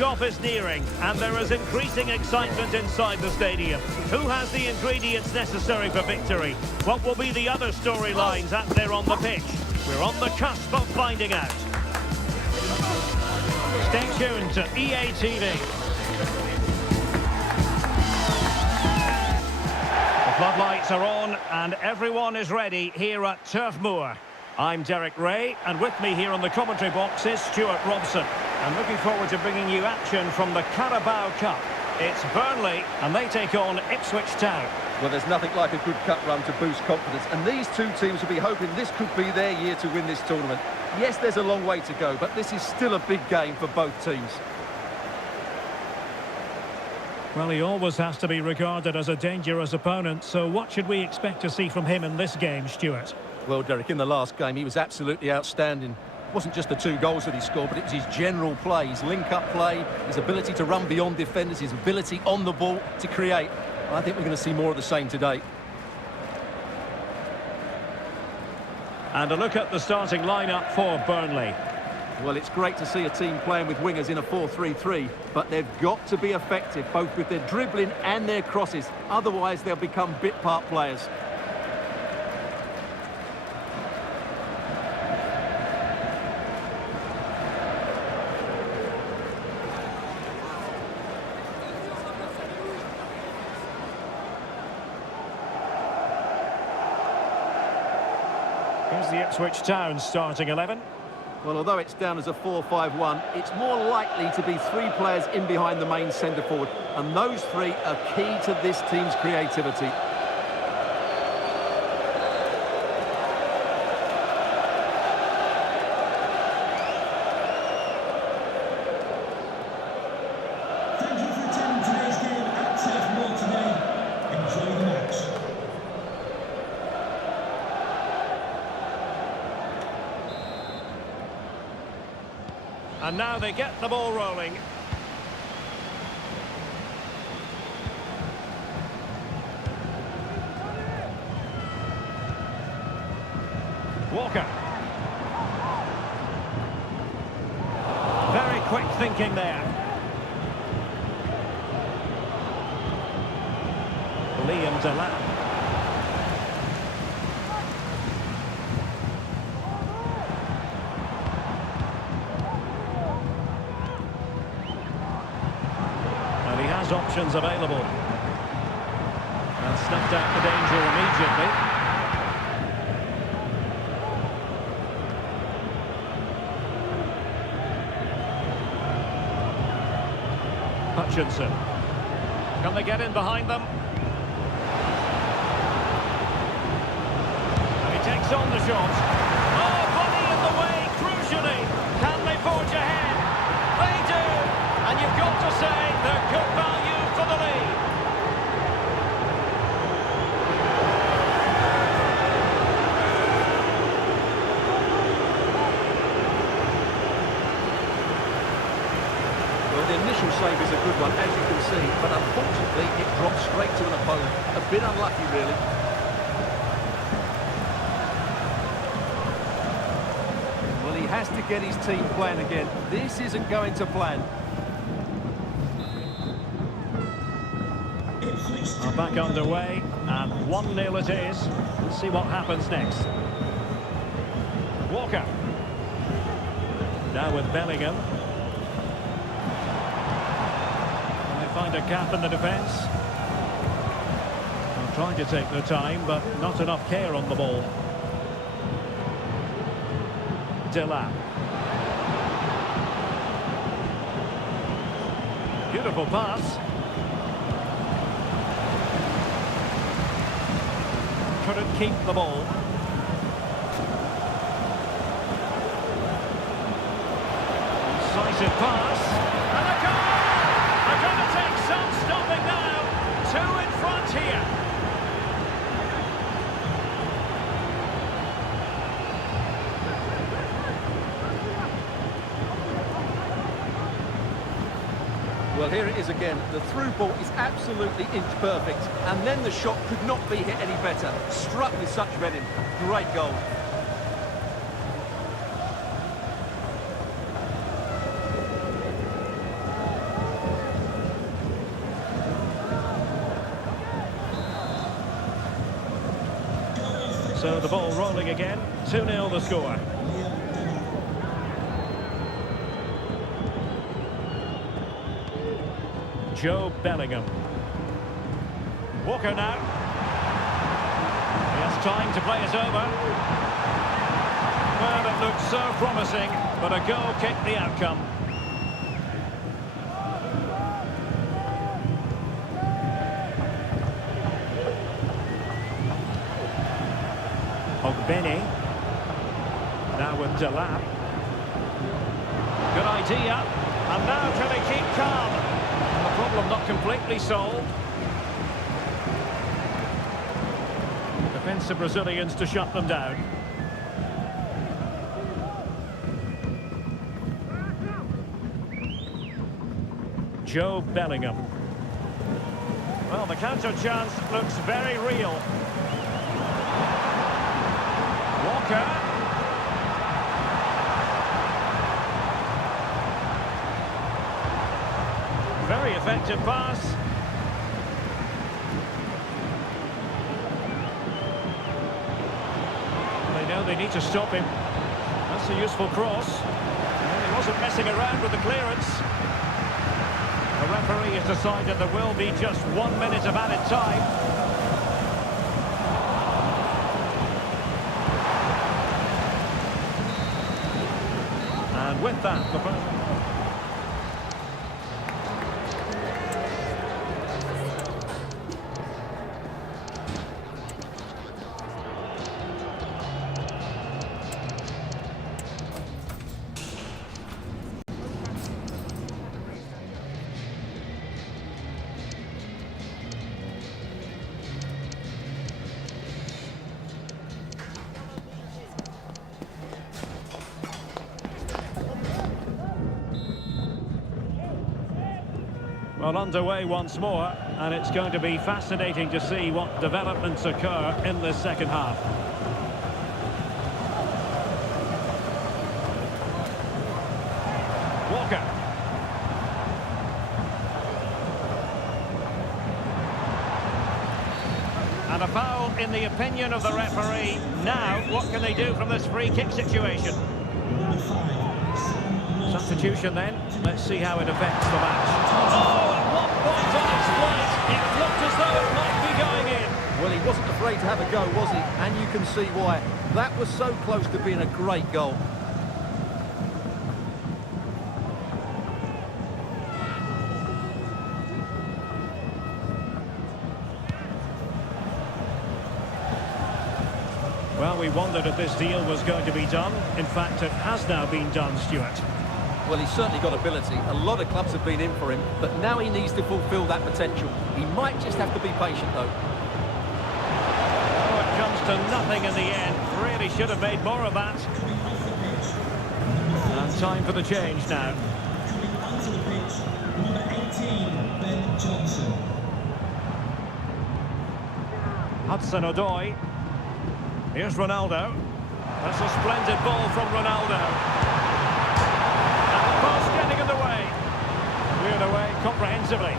Kickoff is nearing, and there is increasing excitement inside the stadium. Who has the ingredients necessary for victory? What will be the other storylines out there on the pitch? We're on the cusp of finding out. Stay tuned to EA TV. The floodlights are on, and everyone is ready here at Turf Moor. I'm Derek Ray, and with me here on the commentary box is Stuart Robson. I'm looking forward to bringing you action from the Carabao Cup. It's Burnley, and they take on Ipswich Town. Well, there's nothing like a good cup run to boost confidence, and these two teams will be hoping this could be their year to win this tournament. Yes, there's a long way to go, but this is still a big game for both teams. Well, he always has to be regarded as a dangerous opponent, so what should we expect to see from him in this game, Stuart? Well, Derek, in the last game, he was absolutely outstanding. It wasn't just the 2 goals that he scored, but it was his general play, his link-up play, his ability to run beyond defenders, his ability on the ball to create. I think we're going to see more of the same today. And a look at the starting lineup for Burnley. Well, it's great to see a team playing with wingers in a 4-3-3, but they've got to be effective, both with their dribbling and their crosses. Otherwise, they'll become bit-part players. Here's the Ipswich Town starting 11. Well, although it's down as a 4-5-1, it's more likely to be 3 players in behind the main centre forward, and those 3 are key to this team's creativity. Thank you for attending today's game at Turf Moor today. Enjoy the match. And now they get the ball rolling. Walker. Very quick thinking there. Liam Delap. Options available. And snuffed out the danger immediately. Hutchinson. Can they get in behind them? And he takes on the shot. Oh, body in the way, crucially. Can they forge ahead? They do! And you've got to say they're good value for the lead. Well, the initial save is a good one, as you can see, but unfortunately it drops straight to an opponent. A bit unlucky, really. Well, he has to get his team playing again. This isn't going to plan. Are back underway, and 1-0 it is. Let's see what happens next. Walker. Now with Bellingham. Can they find a gap in the defence? They're trying to take their time, but not enough care on the ball. Delap. Beautiful pass. Couldn't keep the ball. Incisive pass. And a goal! They're going to take some stopping now. 2 in front here. Well, here it is again. The through ball is absolutely inch perfect, and then the shot could not be hit any better. Struck with such venom. Great goal. So the ball rolling again. 2-0 the score. Joe Bellingham. Walker now. He has time to play it over. Well, it looked so promising, but a goal kicked the outcome. Ogbeni. Now with Delap. Good idea. And now can he keep calm? The problem not completely solved. Defensive Brazilians to shut them down. Joe Bellingham. Well, the counter chance looks very real. Walker. Very effective pass. They know they need to stop him. That's a useful cross. Well, he wasn't messing around with the clearance. The referee has decided there will be just 1 minute of added time. And with that, the first... Well, underway once more, and it's going to be fascinating to see what developments occur in the second half. Walker. And a foul in the opinion of the referee. Now, what can they do from this free kick situation? Substitution then. Let's see how it affects the match. Oh, at what point on its flight, it looked as though it might be going in. Well, he wasn't afraid to have a go, was he? And you can see why. That was so close to being a great goal. Well, we wondered if this deal was going to be done. In fact, it has now been done, Stuart. Well, he's certainly got ability. A lot of clubs have been in for him, but now he needs to fulfil that potential. He might just have to be patient, though. Oh, it comes to nothing in the end. Really should have made more of that. And time for the change now. Onto the pitch, number 18, Ben Johnson. Hudson-Odoi. Here's Ronaldo. That's a splendid ball from Ronaldo. Pass getting in the way. Cleared away comprehensively.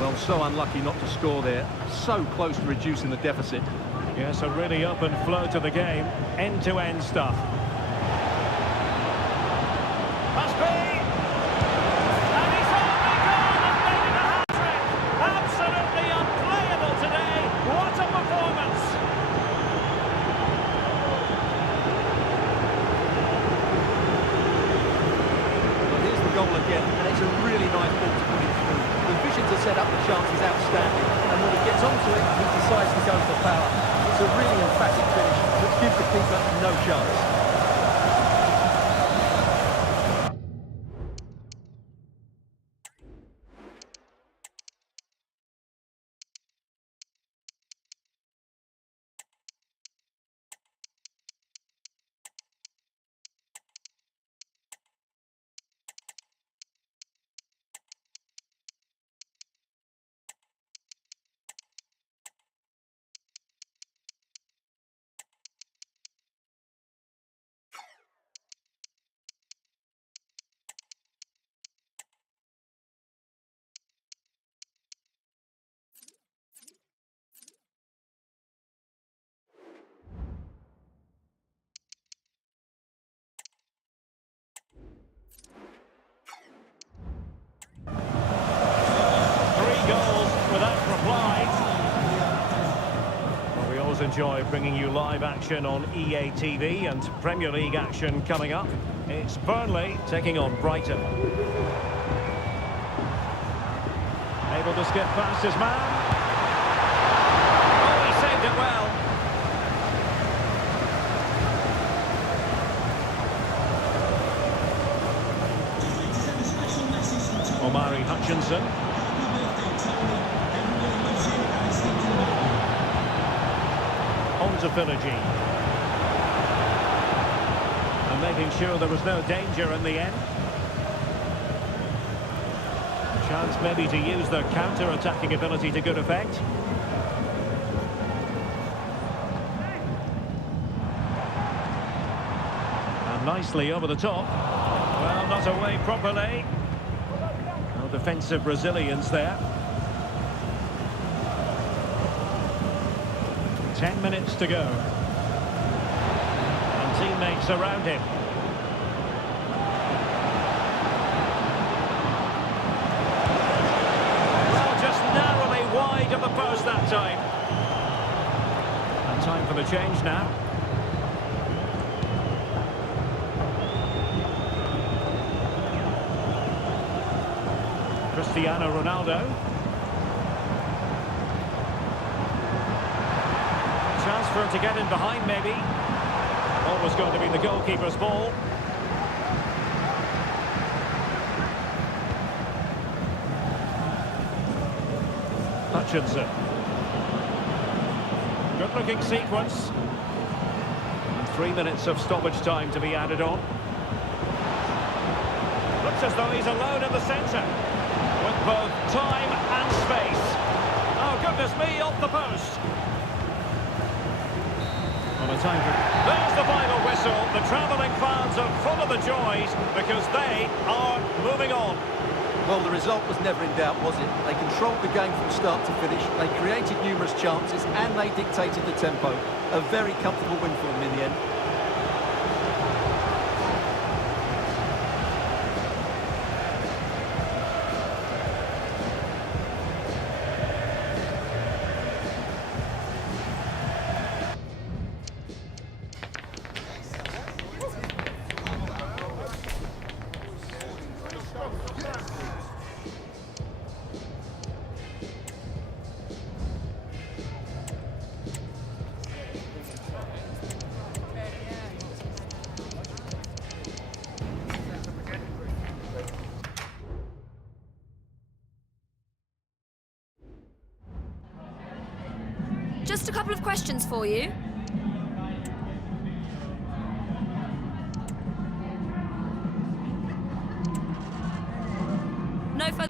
Well, so unlucky not to score there. So close to reducing the deficit. Yes, a really open flow to the game. End-to-end stuff. Must be. And he's only gone and made it a hat-trick. Absolutely unplayable today. What a performance. Goal again, and it's a really nice ball to put it through. The vision to set up the chance is outstanding, and when he gets onto it, he decides to go for power. It's a really emphatic finish, which gives the keeper no chance. enjoy bringing you live action on EA TV and Premier League action coming up. It's Burnley taking on Brighton. Able to skip past his man. Oh, he saved it well. Omari Hutchinson. On to Philogene. And making sure there was no danger in the end. Chance maybe to use their counter-attacking ability to good effect. And nicely over the top. Well, not away properly. No defensive resilience there. 10 minutes to go. And teammates around him. Well, just narrowly wide of the post that time. And time for the change now. Cristiano Ronaldo. Chance for him to get in behind, maybe. Always going to be the goalkeeper's ball. Hutchinson. Good-looking sequence. And 3 minutes of stoppage time to be added on. Looks as though he's alone in the centre. With both time and space. Oh, goodness me, off the post. On a time for... There's the final whistle. The travelling fans are full of the joys because they are moving on. Well, the result was never in doubt, was it? They controlled the game from start to finish. They created numerous chances and they dictated the tempo. A very comfortable win for them in the end. Just a couple of questions for you. No further...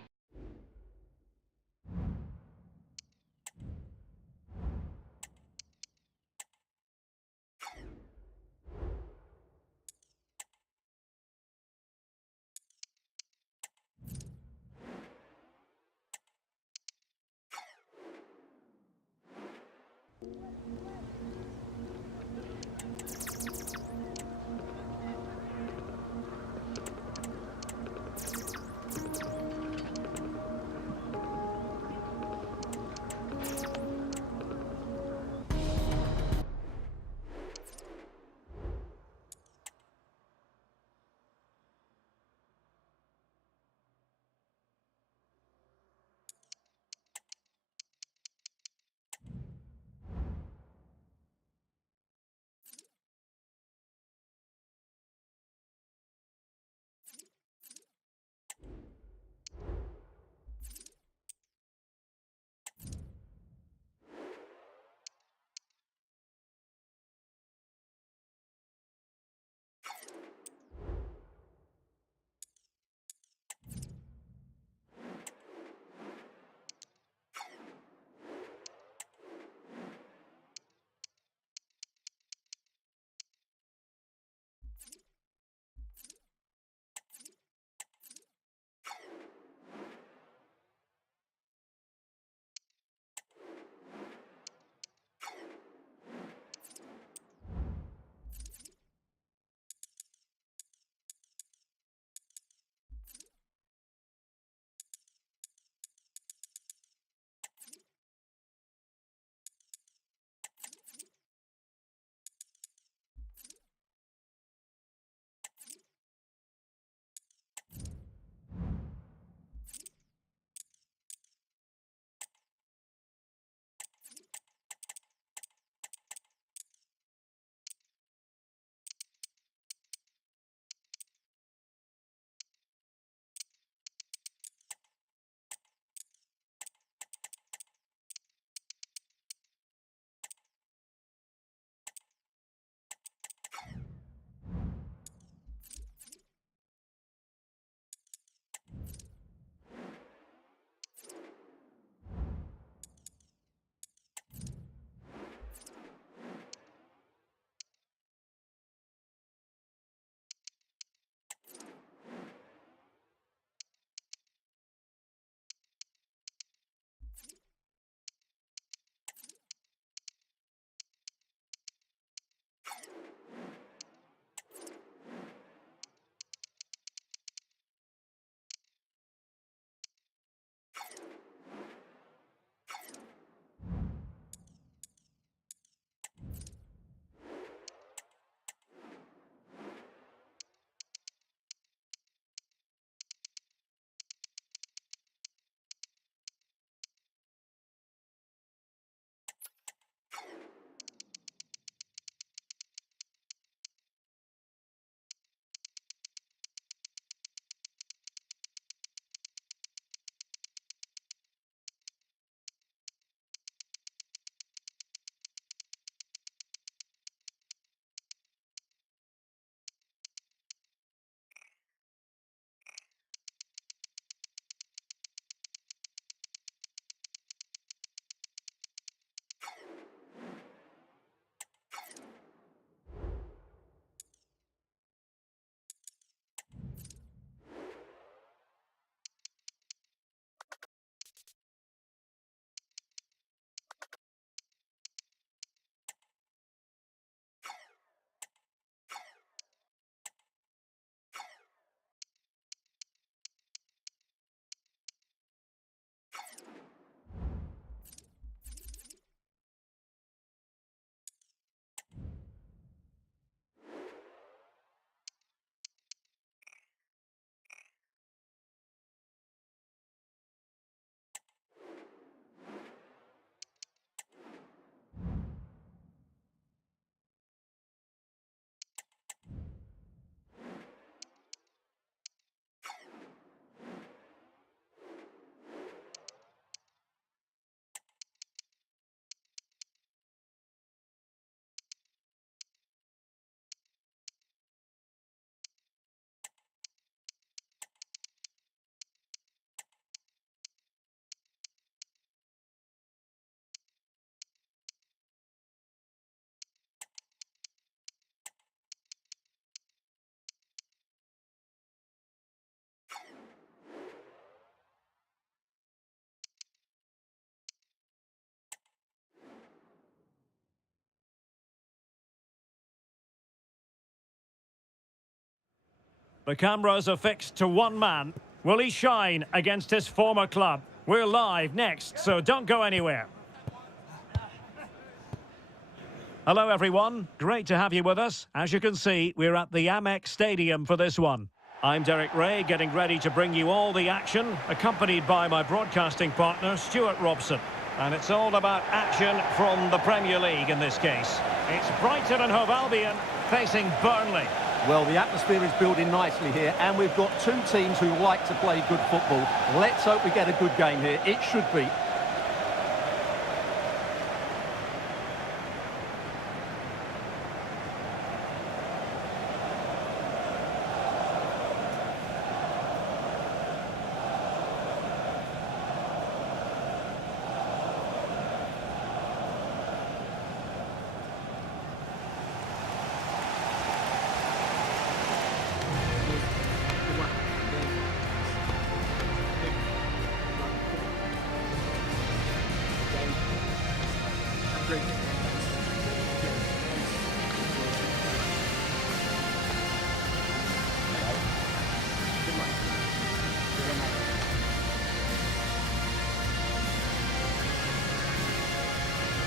The cameras are fixed to one man. Will he shine against his former club? We're live next, so don't go anywhere. Hello everyone, great to have you with us. As you can see, we're at the Amex Stadium for this one. I'm Derek Ray, getting ready to bring you all the action, accompanied by my broadcasting partner, Stuart Robson. And it's all about action from the Premier League in this case. It's Brighton and Hove Albion facing Burnley. Well, the atmosphere is building nicely here, and we've got two teams who like to play good football. Let's hope we get a good game here. It should be.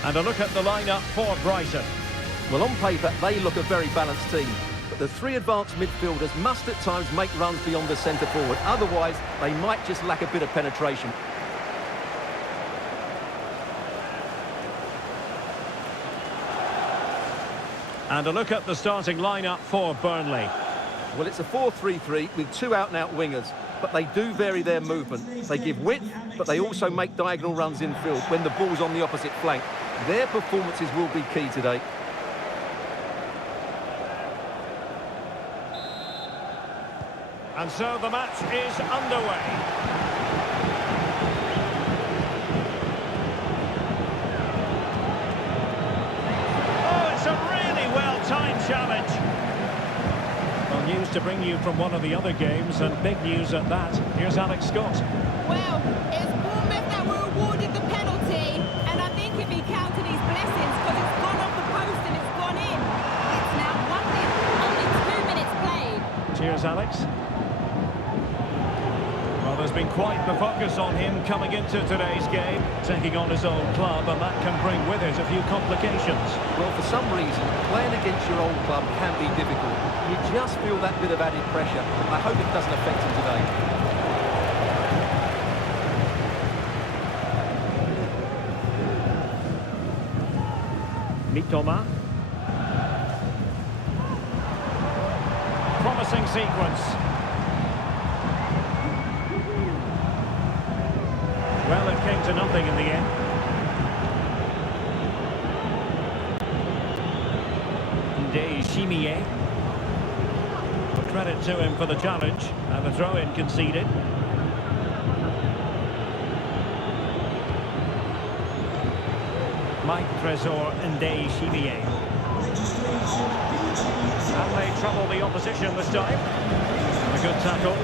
And a look at the lineup for Brighton. Well, on paper, they look a very balanced team. But the three advanced midfielders must at times make runs beyond the centre forward. Otherwise, they might just lack a bit of penetration. And a look at the starting lineup for Burnley. Well, it's a 4-3-3 with two out-and-out wingers. But they do vary their movement. They give width, but they also make diagonal runs infield when the ball's on the opposite flank. Their performances will be key today. And so the match is underway. Oh, it's a really well-timed challenge. Well, news to bring you from one of the other games, and big news at that. Here's Alex Scott. Well, it's Bournemouth that were awarded the penalty, and I think if he counted his blessings, because it's gone off the post and it's gone in. It's now 1-0, only 2 minutes played. Cheers, Alex. Well, there's been quite the focus on him coming into today's game, taking on his old club, and that can bring with it a few complications. Well, for some reason, playing against your old club can be difficult. You just feel that bit of added pressure. I hope it doesn't affect him today. Mitoma. Promising sequence. Well, it came to nothing in the end. Shimier. Credit to him for the challenge, and the throw-in conceded. Mike Tresor and Shimier. And they trouble the opposition this time. A good tackle.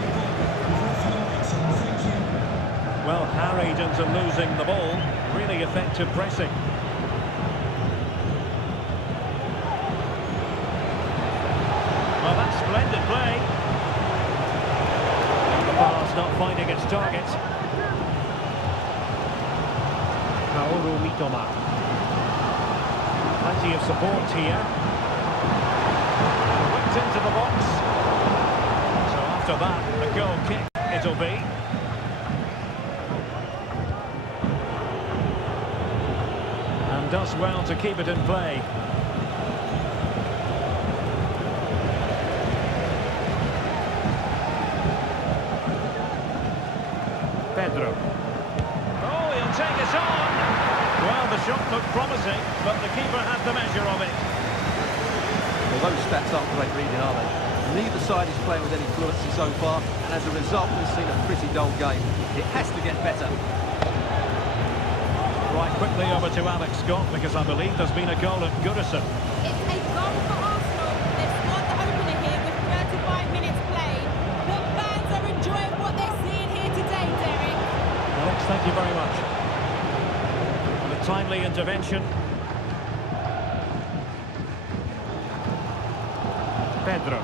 Well, harried into losing the ball. Really effective pressing. Well, that's splendid play. And the pass not finding its target. Kaoru Mitoma. Plenty of support here. Whipped into the box. So after that, a goal kick it'll be. And does well to keep it in play. Pedro. Oh, he'll take it on. Well, the shot looked promising, but the keeper had the measure of it. Well, those stats aren't great reading, are they? Neither side is playing with any fluency so far, and as a result, we've seen a pretty dull game. It has to get better. Right, quickly over to Alex Scott, because I believe there's been a goal at Goodison. It's a goal for Arsenal. They've scored the opener here with 35 minutes played. The fans are enjoying what they're seeing here today, Derek. Alex, thank you very much. And a timely intervention. Pedro.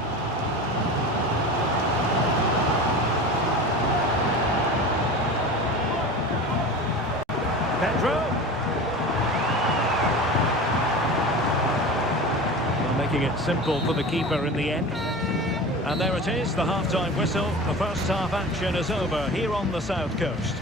making it simple for the keeper in the end. And there it is, the half-time whistle. The first half action is over here on the south coast.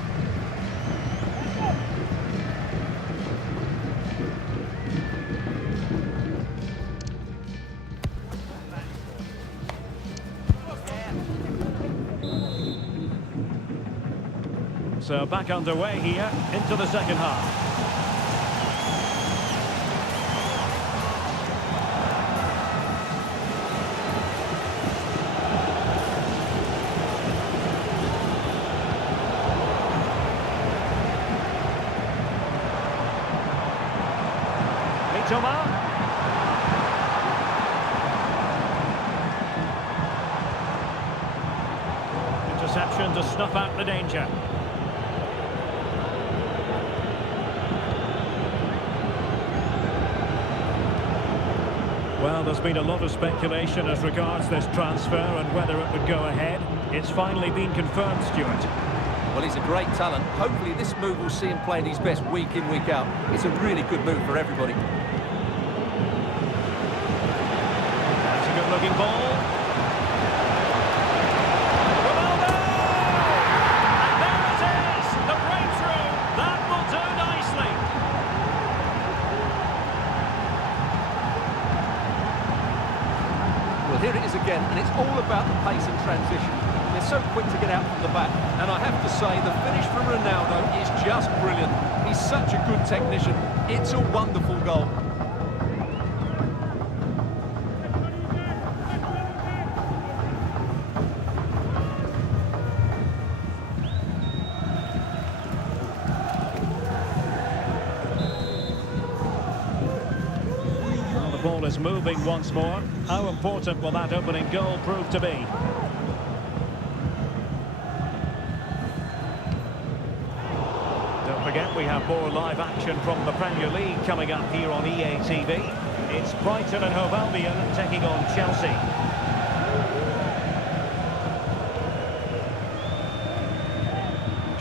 So back underway here into the second half. Interception to snuff out the danger. Well, there's been a lot of speculation as regards this transfer and whether it would go ahead. It's finally been confirmed, Stuart. Well, he's a great talent. Hopefully this move will see him playing his best week in, week out. It's a really good move for everybody. That's a good-looking ball. Ronaldo! And there it is! The breakthrough! That will do nicely. Well, here it is again, and it's all about the pace and transition. They're so quick to get out from the back, and I have to say the finish from Ronaldo is just brilliant. He's such a good technician. It's a wonderful goal. Well, the ball is moving once more. How important will that opening goal prove to be? Don't forget, we have more live action from the Premier League coming up here on EA TV. It's Brighton and Hove Albion taking on Chelsea.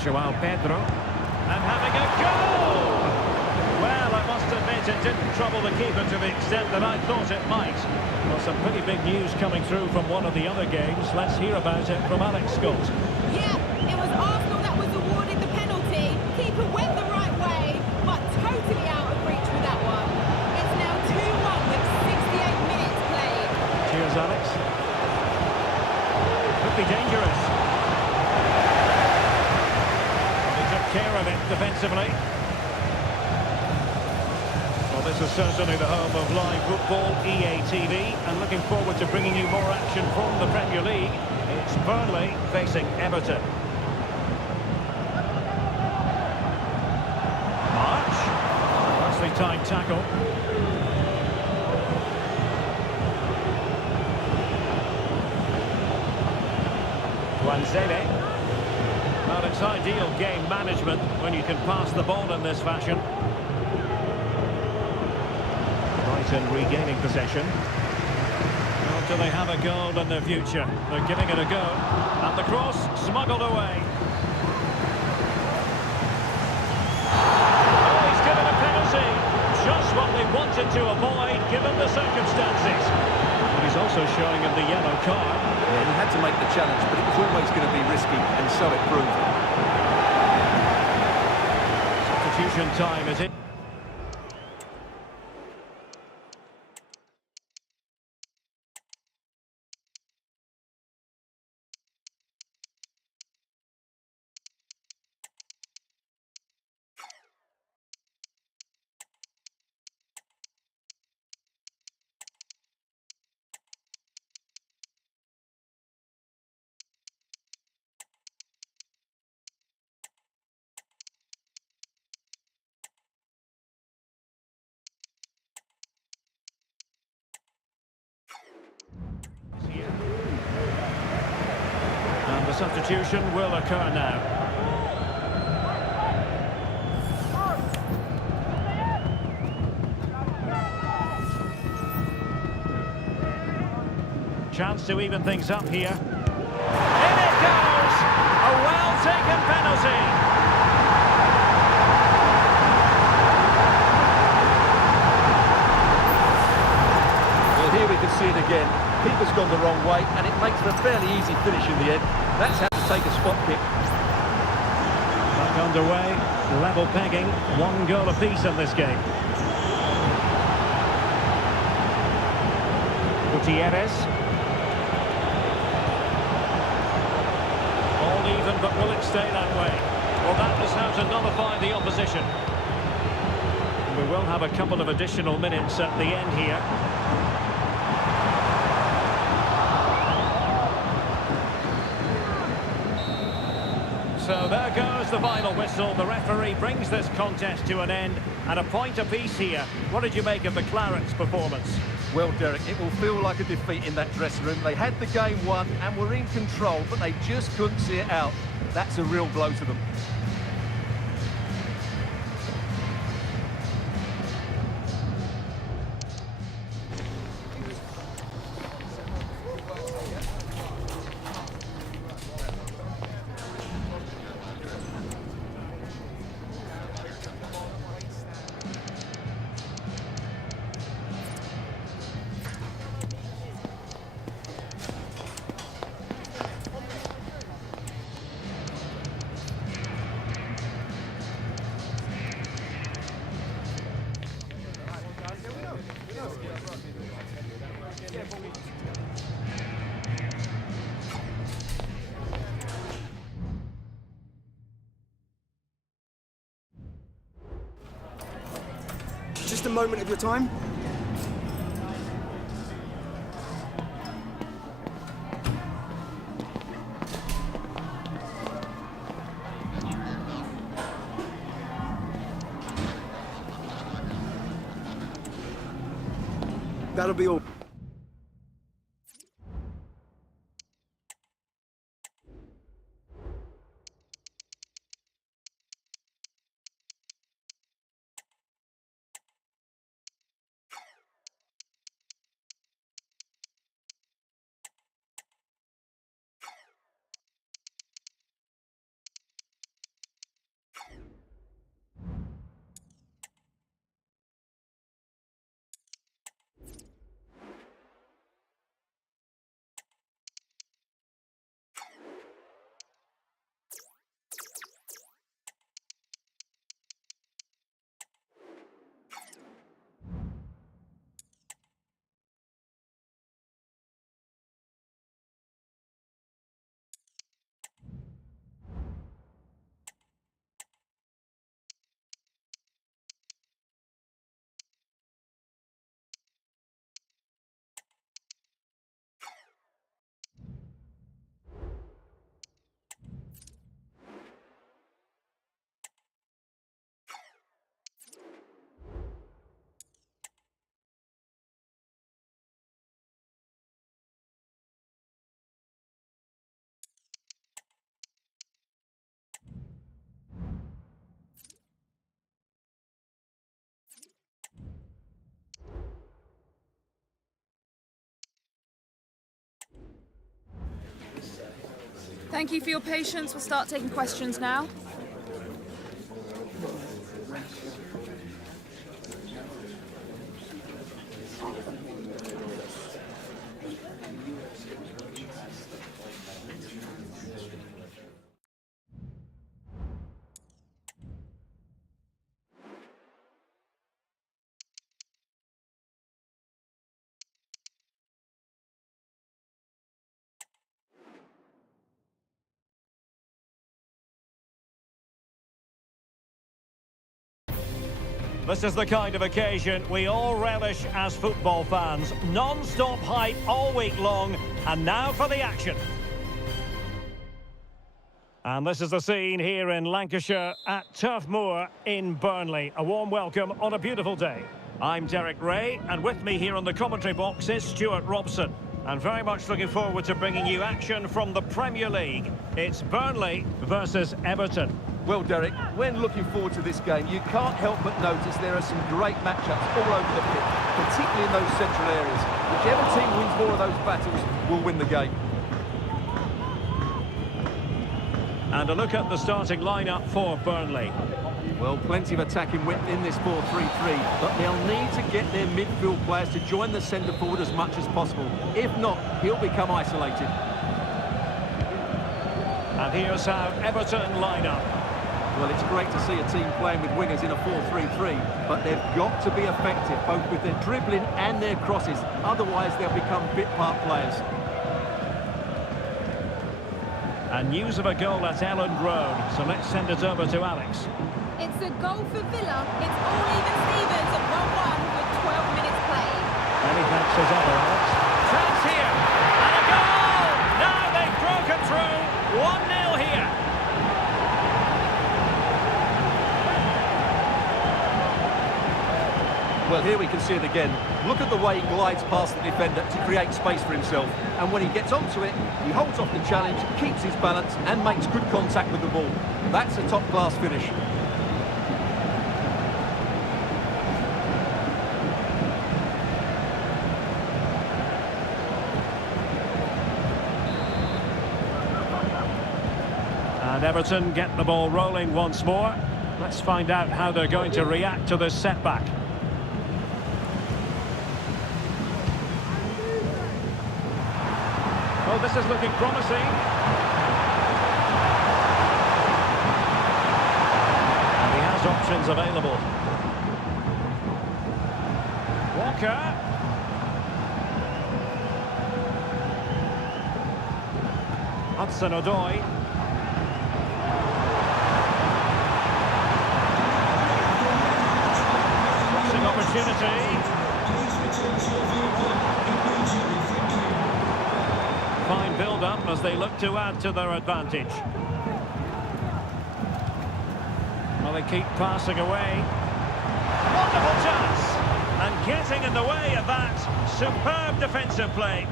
João Pedro. And having a goal! Well, I must admit it didn't trouble the keeper to the extent that I thought it might. Well, some pretty big news coming through from one of the other games. Let's hear about it from Alex Scott. Yeah, it was Arsenal that was awarded the penalty. Keeper went the right way, but totally out of reach with that one. It's now 2-1 with 68 minutes played. Cheers, Alex. Could be dangerous. Well, he took care of it defensively. Well, this is certainly the home of live football, EA TV, and looking forward to bringing you more action from the Premier League. It's Burnley facing Everton. March. Nicely timed tackle. Wanzele. Well, it's ideal game management when you can pass the ball in this fashion. Brighton regaining possession. Well, do they have a goal in their future? They're giving it a go. And the cross smuggled away. Oh, he's given a penalty. Just what they wanted to avoid, given the circumstances. But he's also showing him the yellow card. Yeah, he had to make the challenge, but it was always going to be risky, and so it proved. Substitution time, is it? And the substitution will occur now. Chance to even things up here. In it goes! A well-taken penalty. Well, again. Keeper's gone the wrong way, and it makes for a fairly easy finish in the end. That's how to take a spot kick. Back underway, level pegging, 1 goal apiece in this game. Gutierrez. All even, but will it stay that way? Well, that is how to nullify the opposition. We will have a couple of additional minutes at the end here. So there goes the final whistle. The referee brings this contest to an end, and a point apiece here. What did you make of the Clarets' performance? Well, Derek, it will feel like a defeat in that dressing room. They had the game won and were in control, but they just couldn't see it out. That's a real blow to them. Just a moment of your time. That'll be all. Thank you for your patience. We'll start taking questions now. This is the kind of occasion we all relish as football fans. Non-stop hype all week long, and now for the action. And this is the scene here in Lancashire at Turf Moor in Burnley. A warm welcome on a beautiful day. I'm Derek Ray, and with me here on the commentary box is Stuart Robson. And very much looking forward to bringing you action from the Premier League. It's Burnley versus Everton. Well, Derek, when looking forward to this game, you can't help but notice there are some great matchups all over the pitch, particularly in those central areas. Whichever team wins more of those battles will win the game. And a look at the starting lineup for Burnley. Well, plenty of attacking width in this 4-3-3, but they'll need to get their midfield players to join the centre forward as much as possible. If not, he'll become isolated. And here's how Everton line up. Well, it's great to see a team playing with wingers in a 4-3-3, but they've got to be effective, both with their dribbling and their crosses. Otherwise, they'll become bit-part players. And news of a goal at Elland Road, so let's send it over to Alex. It's a goal for Villa. It's all even Stevens at 1-1 with 12 minutes played. Many thanks as ever, Alex. Chance here, and a goal! Now they've broken through, 1-0 here. Well, here we can see it again. Look at the way he glides past the defender to create space for himself. And when he gets onto it, he holds off the challenge, keeps his balance, and makes good contact with the ball. That's a top-class finish. And Everton get the ball rolling once more. Let's find out how they're going to react to this setback. Oh, this is looking promising. And he has options available. Walker. Hudson-Odoi. Crossing opportunity. Fine build-up as they look to add to their advantage. Well, they keep passing away. Wonderful chance! And getting in the way of that. Superb defensive play.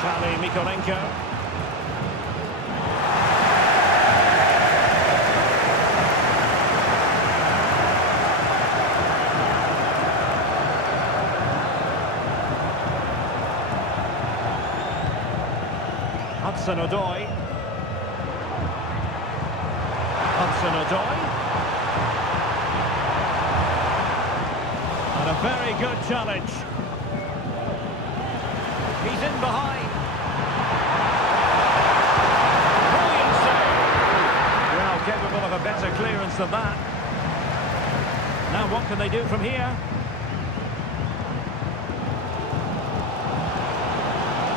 Vitaly Mikolenko. Hudson-Odoi. Hudson-Odoi. And a very good challenge. He's in behind. Brilliant save. Well, capable of a better clearance than that. Now what can they do from here?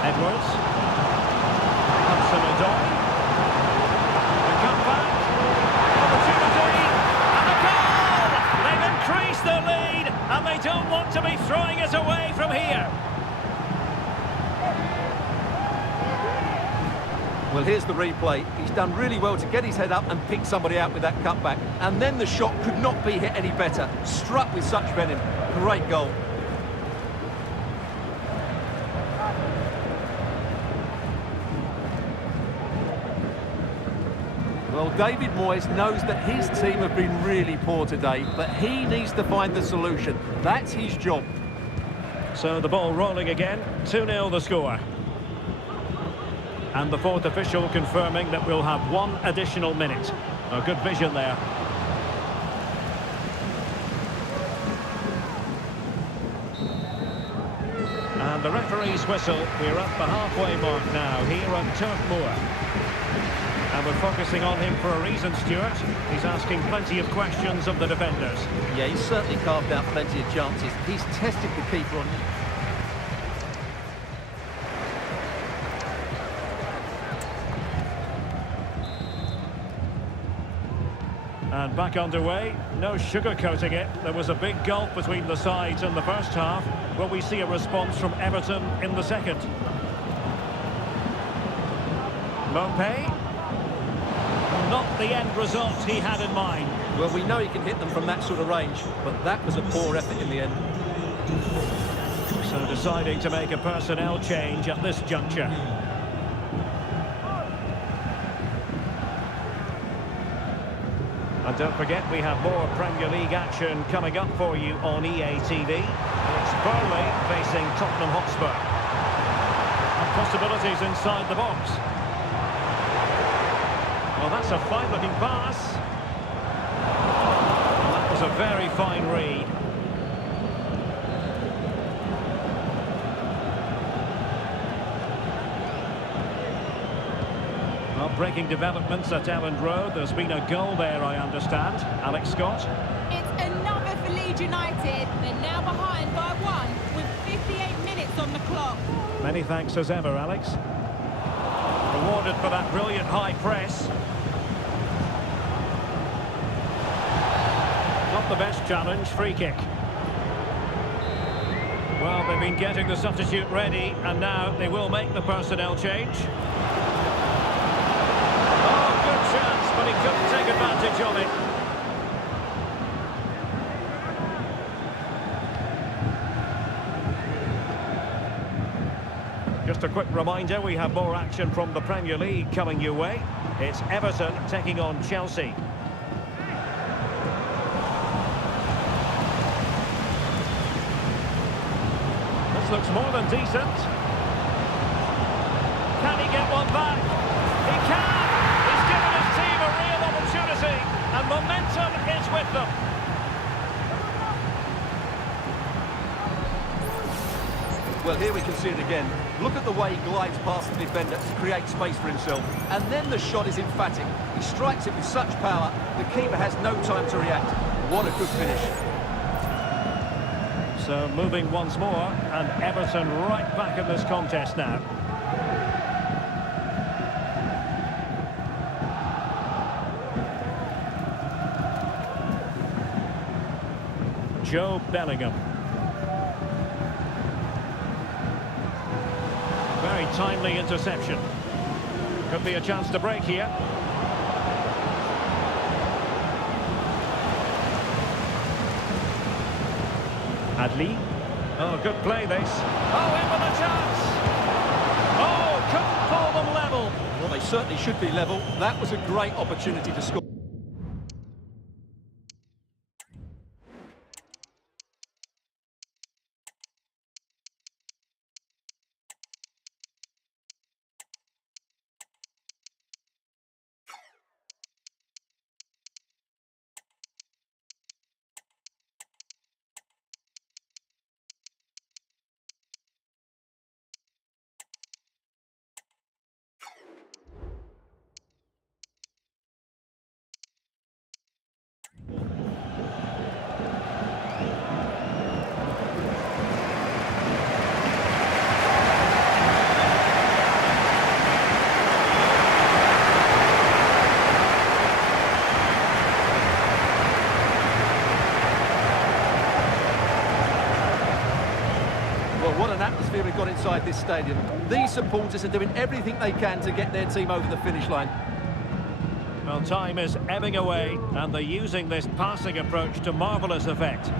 Edwards. Hudson-Odoi. The comeback. Opportunity. And a goal! They've increased their lead, and they don't want to be throwing it away from here. Well, here's the replay. He's done really well to get his head up and pick somebody out with that cutback. And then the shot could not be hit any better. Struck with such venom. Great goal. Well, David Moyes knows that his team have been really poor today, but he needs to find the solution. That's his job. So the ball rolling again, 2-0 the score. And the fourth official confirming that we'll have one additional minute. A good vision there. And the referee's whistle. We're at the halfway mark now here at Turf Moor. And we're focusing on him for a reason, Stuart. He's asking plenty of questions of the defenders. Yeah, he's certainly carved out plenty of chances. He's tested the keeper on... And back underway, no sugarcoating it. There was a big gulf between the sides in the first half. Will we see a response from Everton in the second? Mopé. Not the end result he had in mind. Well, we know he can hit them from that sort of range, but that was a poor effort in the end. So deciding to make a personnel change at this juncture. And don't forget, we have more Premier League action coming up for you on EA TV. It's Burnley facing Tottenham Hotspur. And possibilities inside the box. that's a fine-looking pass. That was a very fine read. Well, breaking developments at Elland Road. There's been a goal there, I understand. Alex Scott. It's another for Leeds United. They're now behind by 1 with 58 minutes on the clock. Many thanks as ever, Alex. Rewarded for that brilliant high press. Not the best challenge, free kick. Well, they've been getting the substitute ready, and now they will make the personnel change. Oh, good chance, but he couldn't take advantage of it. Just a quick reminder, we have more action from the Premier League coming your way. It's Everton taking on Chelsea. This looks more than decent. Can he get one back? He can! He's given his team a real opportunity, and momentum is with them. Well, here we can see it again. Look at the way he glides past the defender to create space for himself. And then the shot is emphatic. He strikes it with such power, the keeper has no time to react. What a good finish. So moving once more, and Everton right back in this contest now. Joe Bellingham. Very timely interception. Could be a chance to break here. Adli. Oh, good play this. Oh, in with a chance. Oh, couldn't pull them level. Well, they certainly should be level. That was a great opportunity to score. What an atmosphere we've got inside this stadium. These supporters are doing everything they can to get their team over the finish line. Well, time is ebbing away, and they're using this passing approach to marvellous effect. Could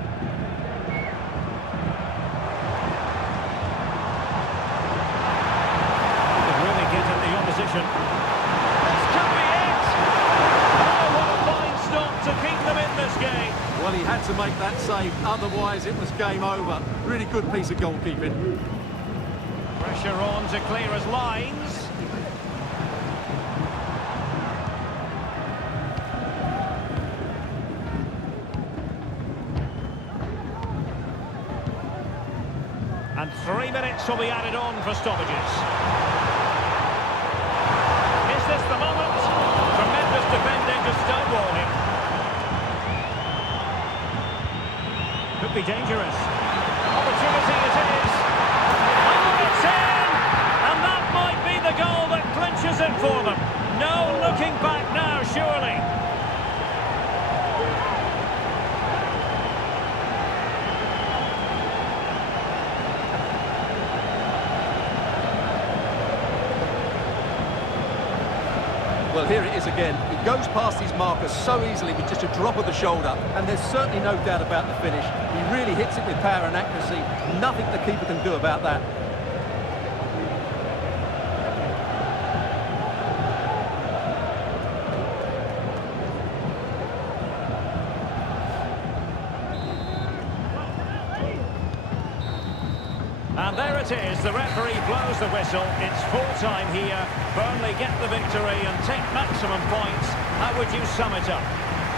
really get at the opposition. This could be it! Oh, what a fine stop to keep them in this game. Well, he had to make that save, otherwise it was game over. Really good piece of goalkeeping. Pressure on to clear his lines. And 3 minutes will be added on for stoppages. Is this the moment? Tremendous defending to stonewall him. Could be dangerous. Opportunity it is. Oh, it's in! And that might be the goal that clinches it for them. No looking back now, surely. Well, here it is again. He goes past his marker so easily with just a drop of the shoulder, and there's certainly no doubt about the finish. He really hits it with power and accuracy. Nothing the keeper can do about that. And And there it is, the referee blows the whistle. It's full time here. Burnley get the victory and take maximum points. How would you sum it up?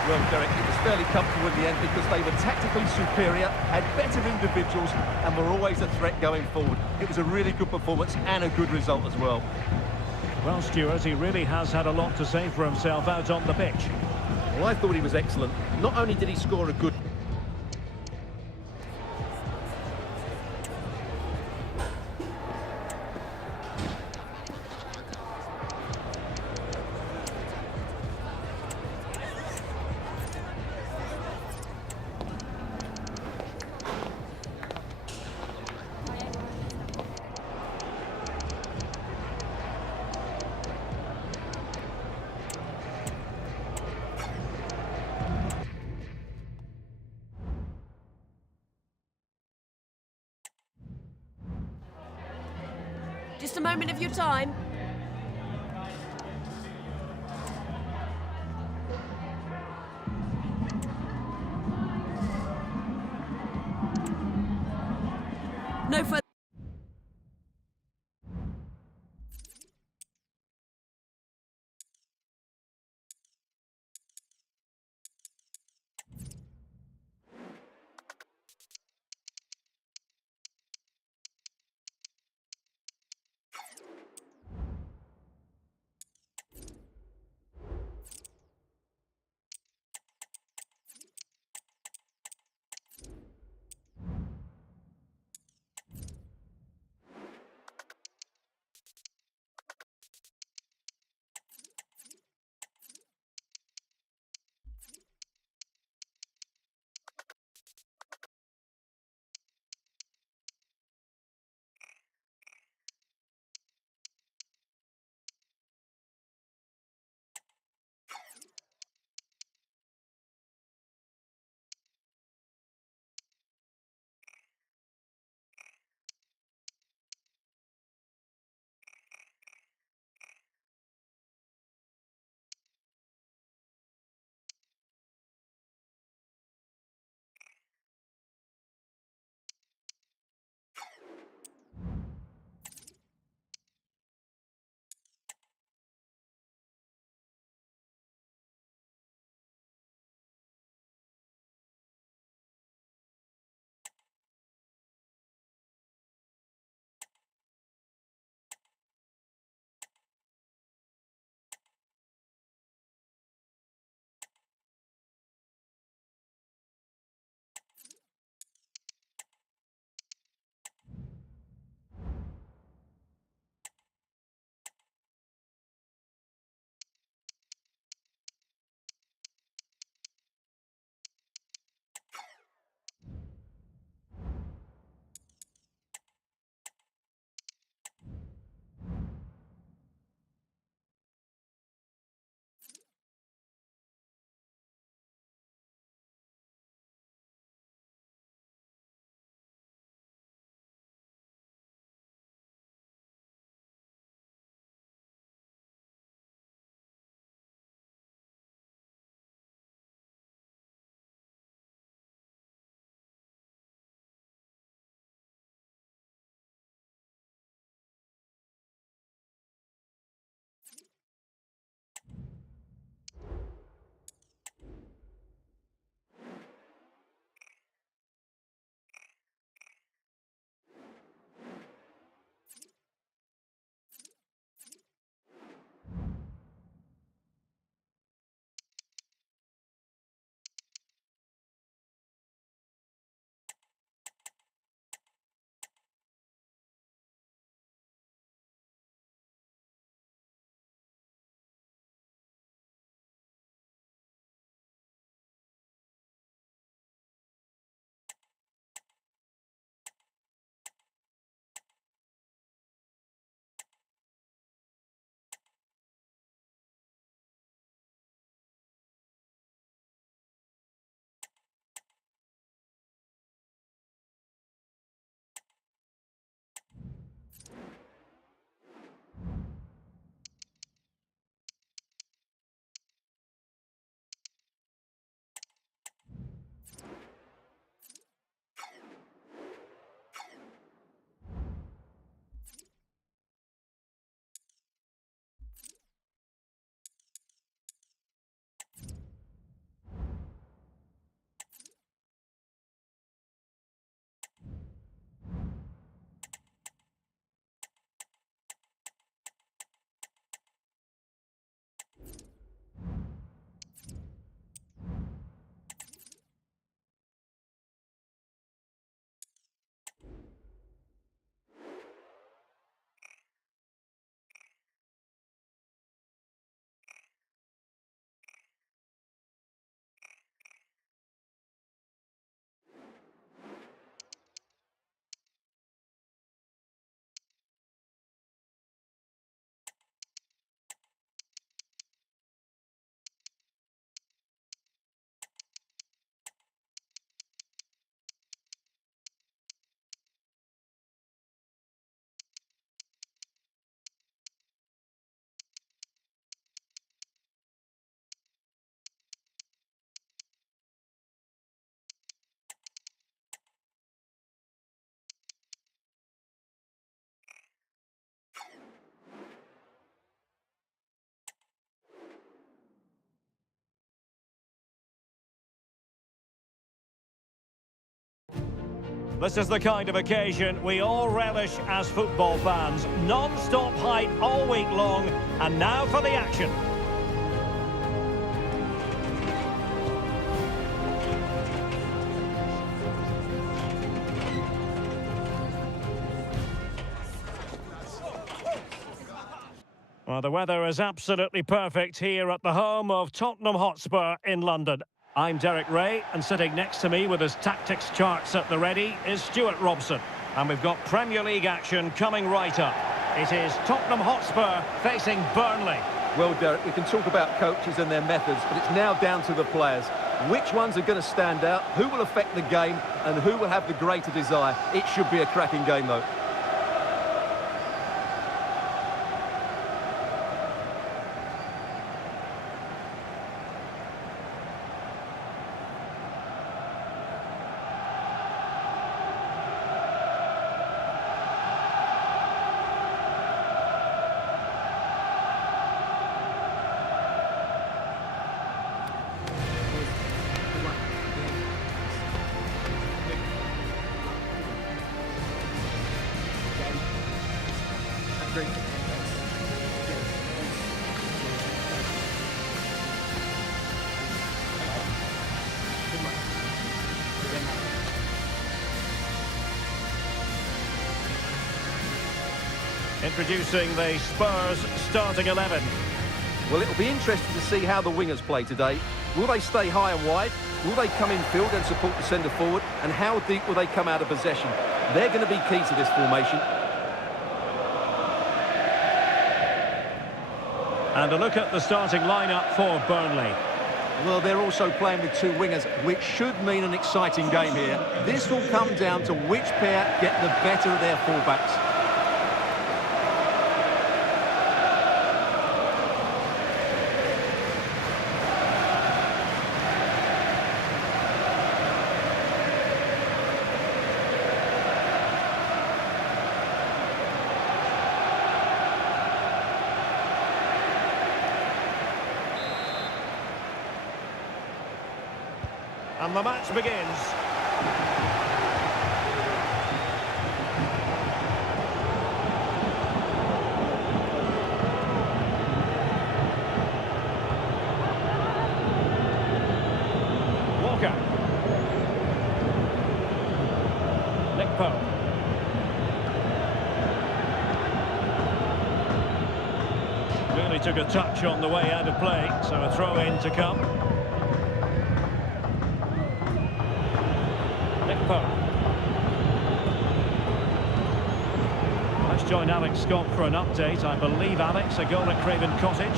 Well, Derek, it was fairly comfortable in the end because they were tactically superior, had better individuals and were always a threat going forward. It was a really good performance and a good result as well. Well, Stuart, he really has had a lot to say for himself out on the pitch. Well, I thought he was excellent. Not only did he score a good... Just a moment of your time. No further. This is the kind of occasion we all relish as football fans. Non-stop hype all week long, and now for the action. Well, the weather is absolutely perfect here at the home of Tottenham Hotspur in London. I'm Derek Ray, and sitting next to me with his tactics charts at the ready is Stuart Robson. And we've got Premier League action coming right up. It is Tottenham Hotspur facing Burnley. Well, Derek, we can talk about coaches and their methods, but it's now down to the players. Which ones are going to stand out, who will affect the game, and who will have the greater desire? It should be a cracking game, though. Introducing the Spurs starting 11. Well, it'll be interesting to see how the wingers play today. Will they stay high and wide? Will they come in field and support the centre forward? And how deep will they come out of possession? They're going to be key to this formation. And a look at the starting lineup for Burnley. Well, they're also playing with two wingers, which should mean an exciting game here. This will come down to which pair get the better of their fullbacks. And the match begins. Walker. Nickpo. Really took a touch on the way out of play, so a throw in to come. Let's join Alex Scott for an update. I believe, Alex, a goal at Craven Cottage.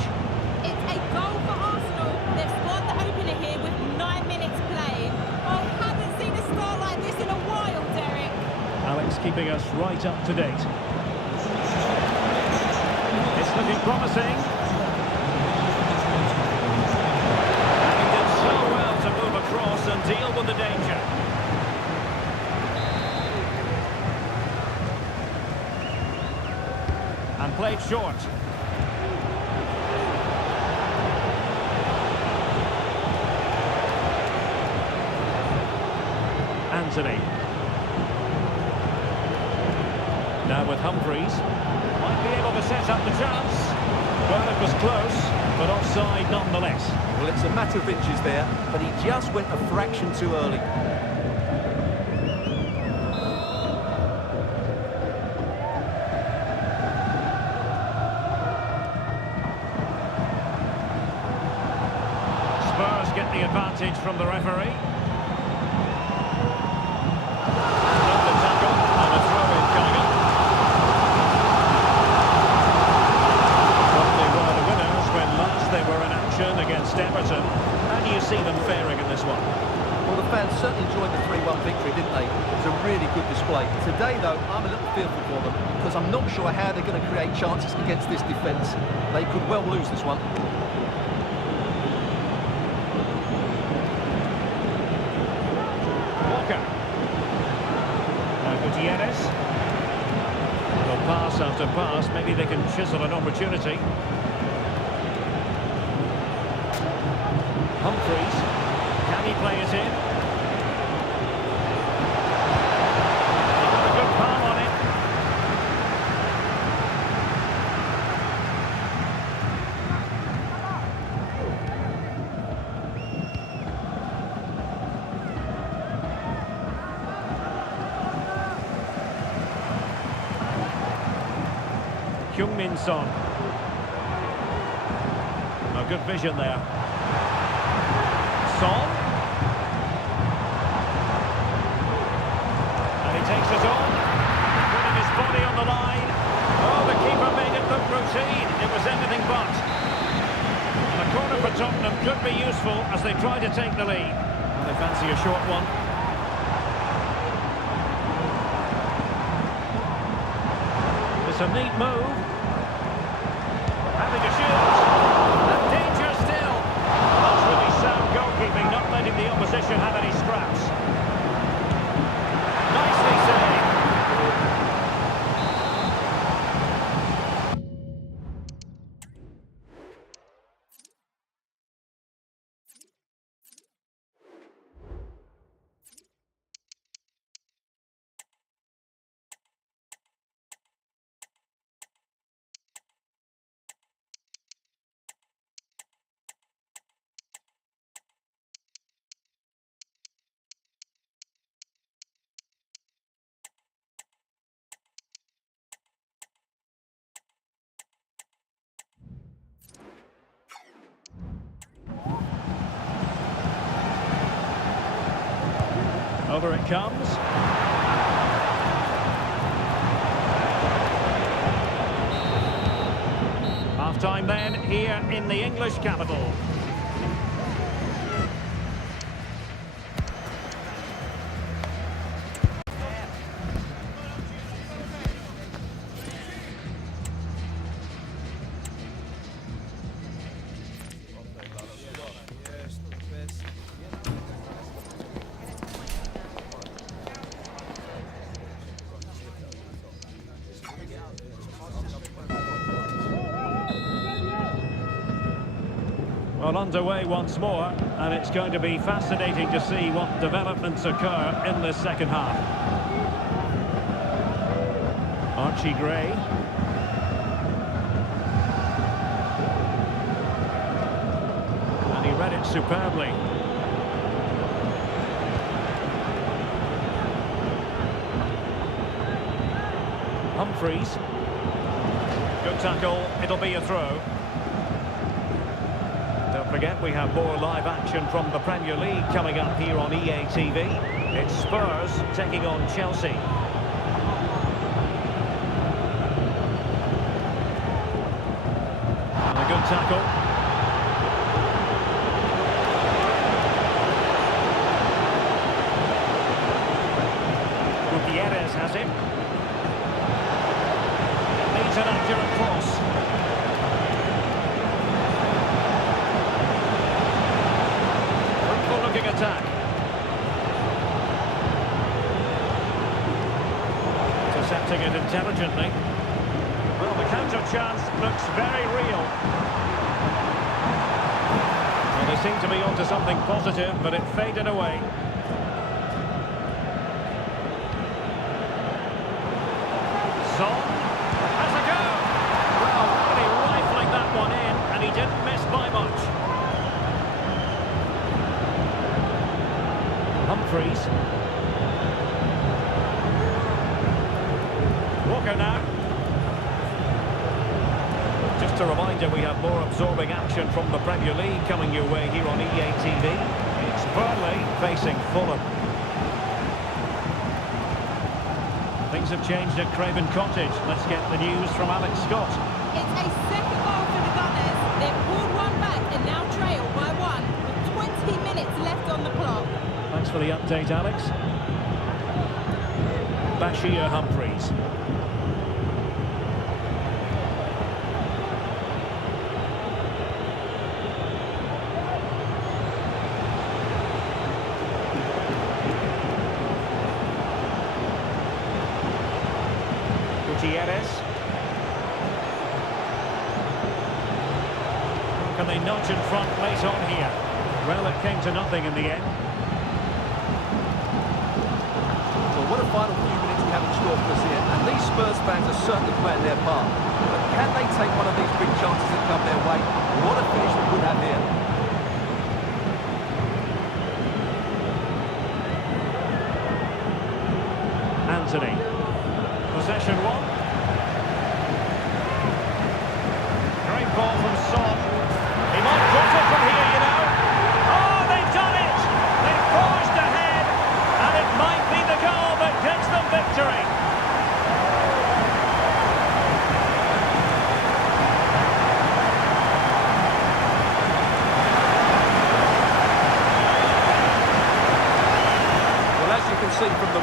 It's a goal for Arsenal. They've scored the opener here with 9 minutes played. I haven't seen a start like this in a while, Derek. Alex keeping us right up to date. It's looking promising. And he did so well to move across and deal with the danger. And played short. Anthony. Now with Humphreys. Might be able to set up the chance. Well, it was close, but offside nonetheless. Well, it's a matter of inches there, but he just went a fraction too early. Spurs get the advantage from the referee. And the tackle, and a throw-in coming up. Burnley were the winners when last they were in action against Everton. How do you see them faring in this one? Well, the fans certainly enjoyed the 3-1 victory, didn't they? It was a really good display. Today, though, I'm a little fearful for them because I'm not sure how they're going to create chances against this defence. They could well lose this one. Walker. Now Gutierrez. Well, pass after pass, maybe they can chisel an opportunity. Humphreys. Can he play it in? Heung-min Son. A good vision there. Son. And he takes it on. Putting his body on the line. Oh, the keeper made it look routine. It was anything but. And a corner for Tottenham could be useful as they try to take the lead. And they fancy a short one. It's a neat move. Having a shoot. And danger still. That's really sound goalkeeping, not letting the opposition have any scraps. Nicely saved. Over it comes. Half-time then, here in the English capital. Well, underway once more, and it's going to be fascinating to see what developments occur in this second half. Archie Gray. And he read it superbly. Humphreys. Good tackle, it'll be a throw. Don't forget, we have more live action from the Premier League coming up here on EA TV. It's Spurs taking on Chelsea. And a good tackle. Gutierrez has him. Needs an accurate cross. Looking attack. Intercepting it intelligently. Well, the counter chance looks very real. Well, they seem to be onto something positive, but it faded away. Son has a go. Well, really rifling that one in, and he didn't miss by much. Humphreys. Walker now. Just a reminder, we have more absorbing action from the Premier League coming your way here on EA TV. It's Burnley facing Fulham. Things have changed at Craven Cottage. Let's get the news from Alex Scott. It's a second goal for the Gunners. They've pulled one back and now trail by one with 20 minutes left on the clock. Thanks for the update, Alex. Bashir Humphreys. Gutierrez. Can they nudge in front late on here? Well, it came to nothing in the end. Well, what a final few minutes we have in store for us here. And these Spurs fans are certainly playing their part. But can they take one of these big chances that come their way? What a finish we could have here. Anthony. Possession one.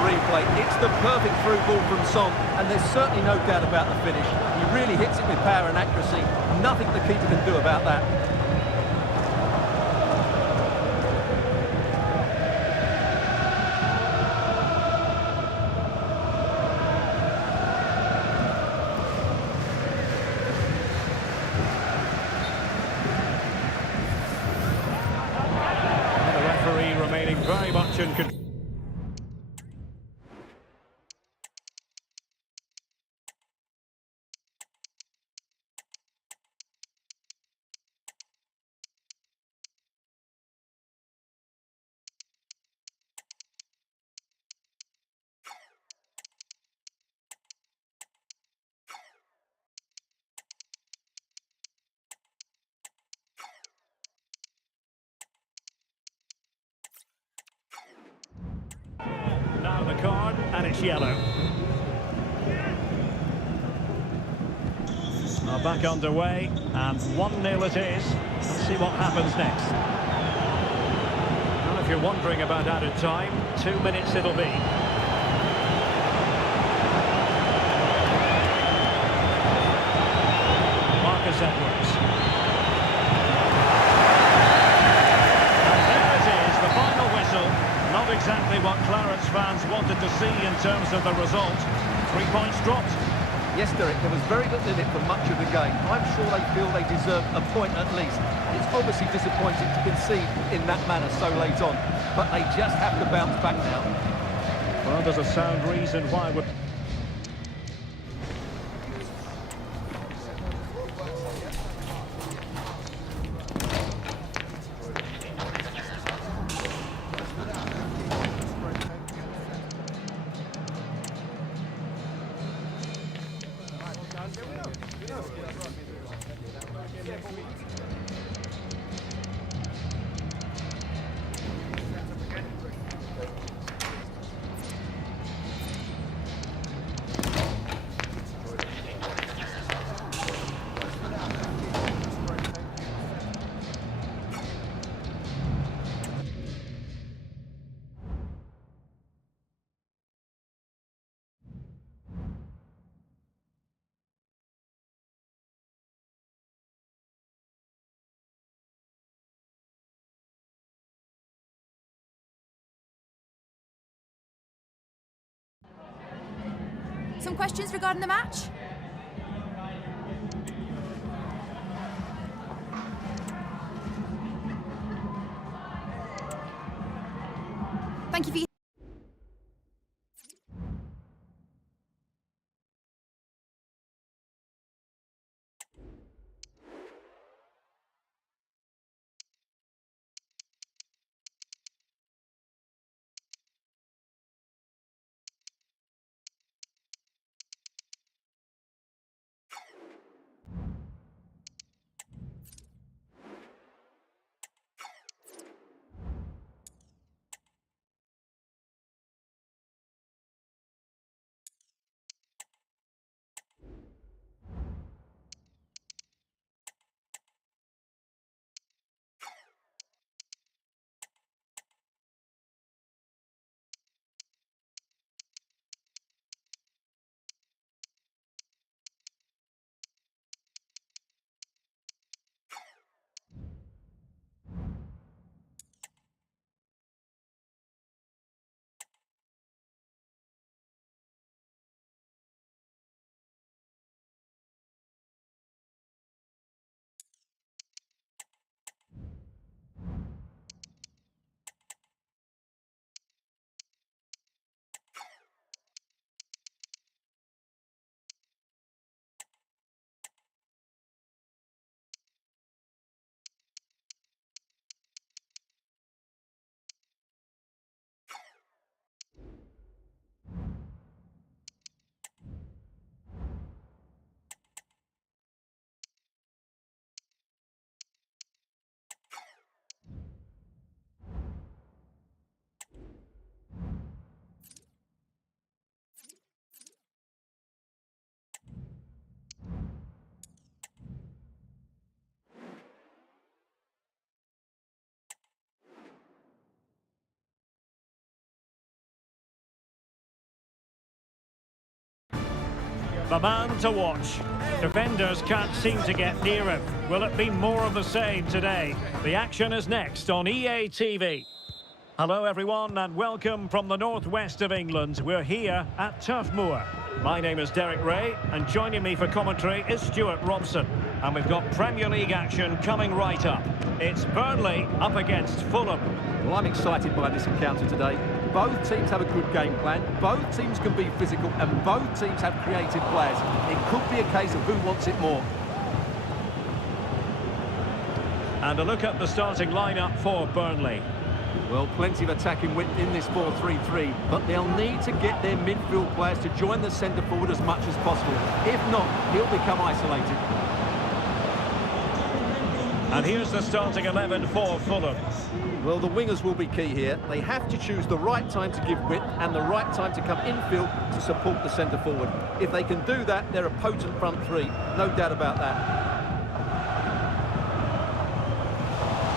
replay. It's the perfect through ball from Son, and there's certainly no doubt about the finish. He really hits it with power and accuracy. Nothing the keeper can do about that. The referee remaining very much in control. Now the card, and it's yellow. Now back underway, and 1-0 it is. Let's see what happens next. Well, if you're wondering about added time, 2 minutes it'll be. Marcus Edwards. And there it is, the final whistle. Not exactly what Clarets fans wanted to see in terms of the result. 3 points dropped. Yes, Derek, there was very little in it for much of the game. I'm sure they feel they deserve a point at least. It's obviously disappointing to concede in that manner so late on, but they just have to bounce back now. Well, there's a sound reason why we're... Some questions regarding the match? Thank you for your The man to watch. Defenders can't seem to get near him. Will it be more of the same today? The action is next on EA TV. Hello everyone and welcome from the northwest of England. We're here at Turf Moor. My name is Derek Ray and joining me for commentary is Stuart Robson. And we've got Premier League action coming right up. It's Burnley up against Fulham. Well, I'm excited by this encounter today. Both teams have a good game plan, both teams can be physical and both teams have creative players. It could be a case of who wants it more. And a look at the starting lineup for Burnley. Well, plenty of attacking width in this 4-3-3, but they'll need to get their midfield players to join the centre forward as much as possible. If not, he'll become isolated. And here's the starting 11 for Fulham. Well, the wingers will be key here. They have to choose the right time to give width and the right time to come infield to support the centre forward. If they can do that, they're a potent front three. No doubt about that.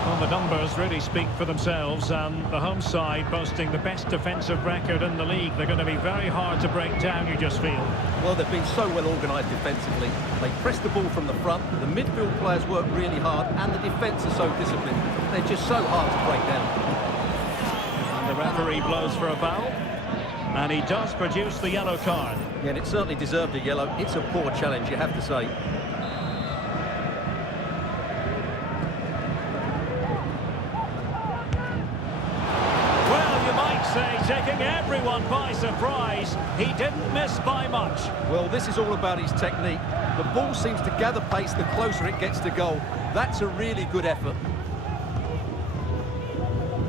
Well, the numbers really speak for themselves, and the home side boasting the best defensive record in the league. They're going to be very hard to break down, you just feel. Well, they've been so well organised defensively. They press the ball from the front, the midfield players work really hard, and the defence are so disciplined. They're just so hard to break down. And the referee blows for a foul, and he does produce the yellow card. Yeah, and it certainly deserved a yellow. It's a poor challenge, you have to say. Taking everyone by surprise. He didn't miss by much. Well, this is all about his technique. The ball seems to gather pace the closer it gets to goal. That's a really good effort.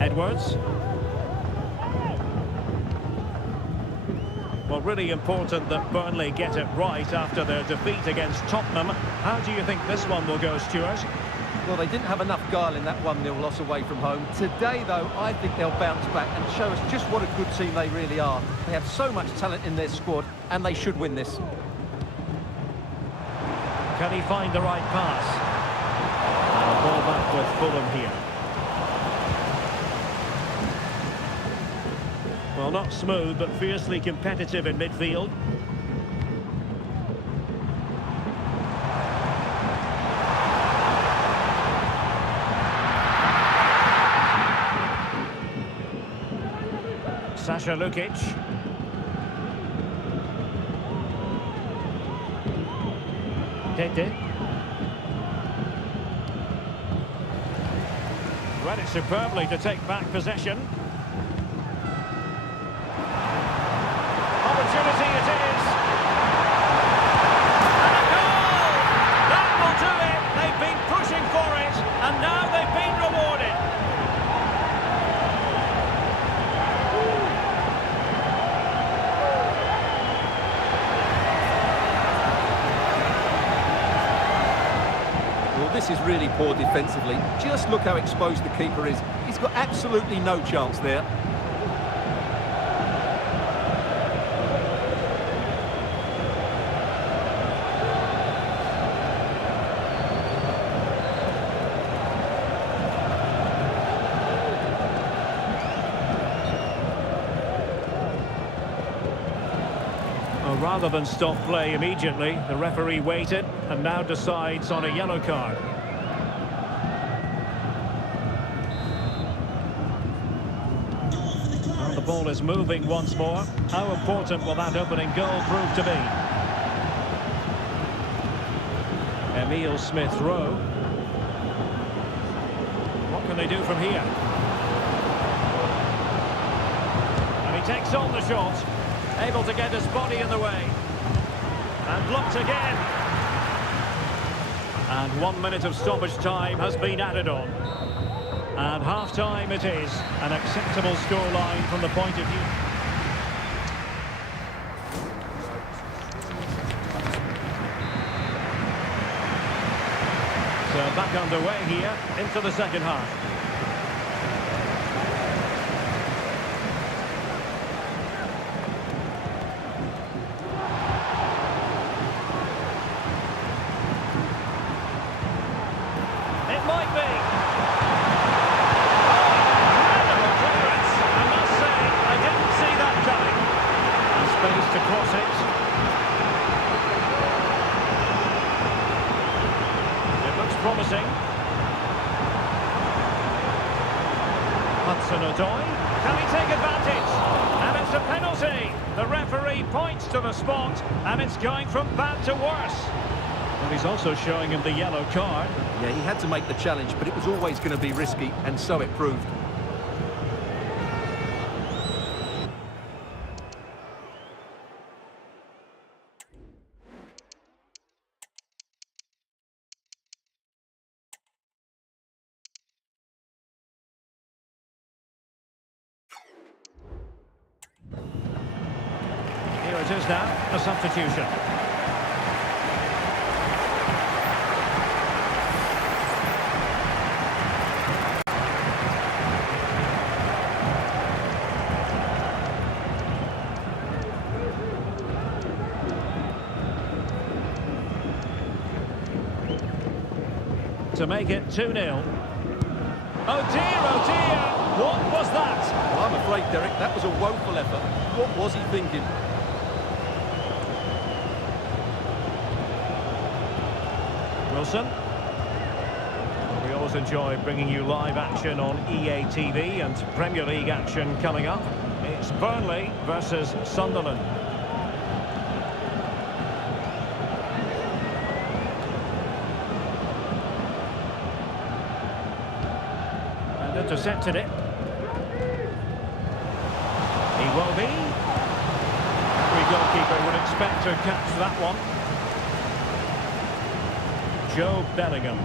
Edwards. Well, really important that Burnley get it right after their defeat against Tottenham. How do you think this one will go, Stuart? Well, they didn't have enough guile in that 1-0 loss away from home. Today, though, I think they'll bounce back and show us just what a good team they really are. They have so much talent in their squad, and they should win this. Can he find the right pass? And the ball back with Fulham here. Well, not smooth, but fiercely competitive in midfield. Sasha Lukic. Tete. Read it superbly to take back possession. Opportunity it is. And a goal! That will do it. They've been pushing for it, and now they've been rewarded. This is really poor defensively. Just look how exposed the keeper is. He's got absolutely no chance there. Well, rather than stop play immediately, the referee waited and now decides on a yellow card. Well, the ball is moving once more. How important will that opening goal prove to be? Emile Smith-Rowe. What can they do from here? And he takes on the shot. Able to get his body in the way. And blocked again. And 1 minute of stoppage time has been added on. And half-time it is. An acceptable scoreline from the point of view. So back underway here into the second half. It might be. Incredible clearance. I must say, I didn't see that coming. And space to cross it. Hudson-Odoi. Can he take advantage? And it's a penalty. The referee points to the spot, and it's going from bad to worse. And he's also showing him the yellow card. Yeah, he had to make the challenge, but it was always going to be risky, and so it proved. Here it is now, a substitution. To make it 2-0. Oh dear, oh dear! What was that? Well, I'm afraid, Derek, that was a woeful effort. What was he thinking? Wilson. We always enjoy bringing you live action on EA TV and Premier League action coming up. It's Burnley versus Sunderland. And intercepted it. He will be. Every goalkeeper would expect to catch that one. Joe Bellingham.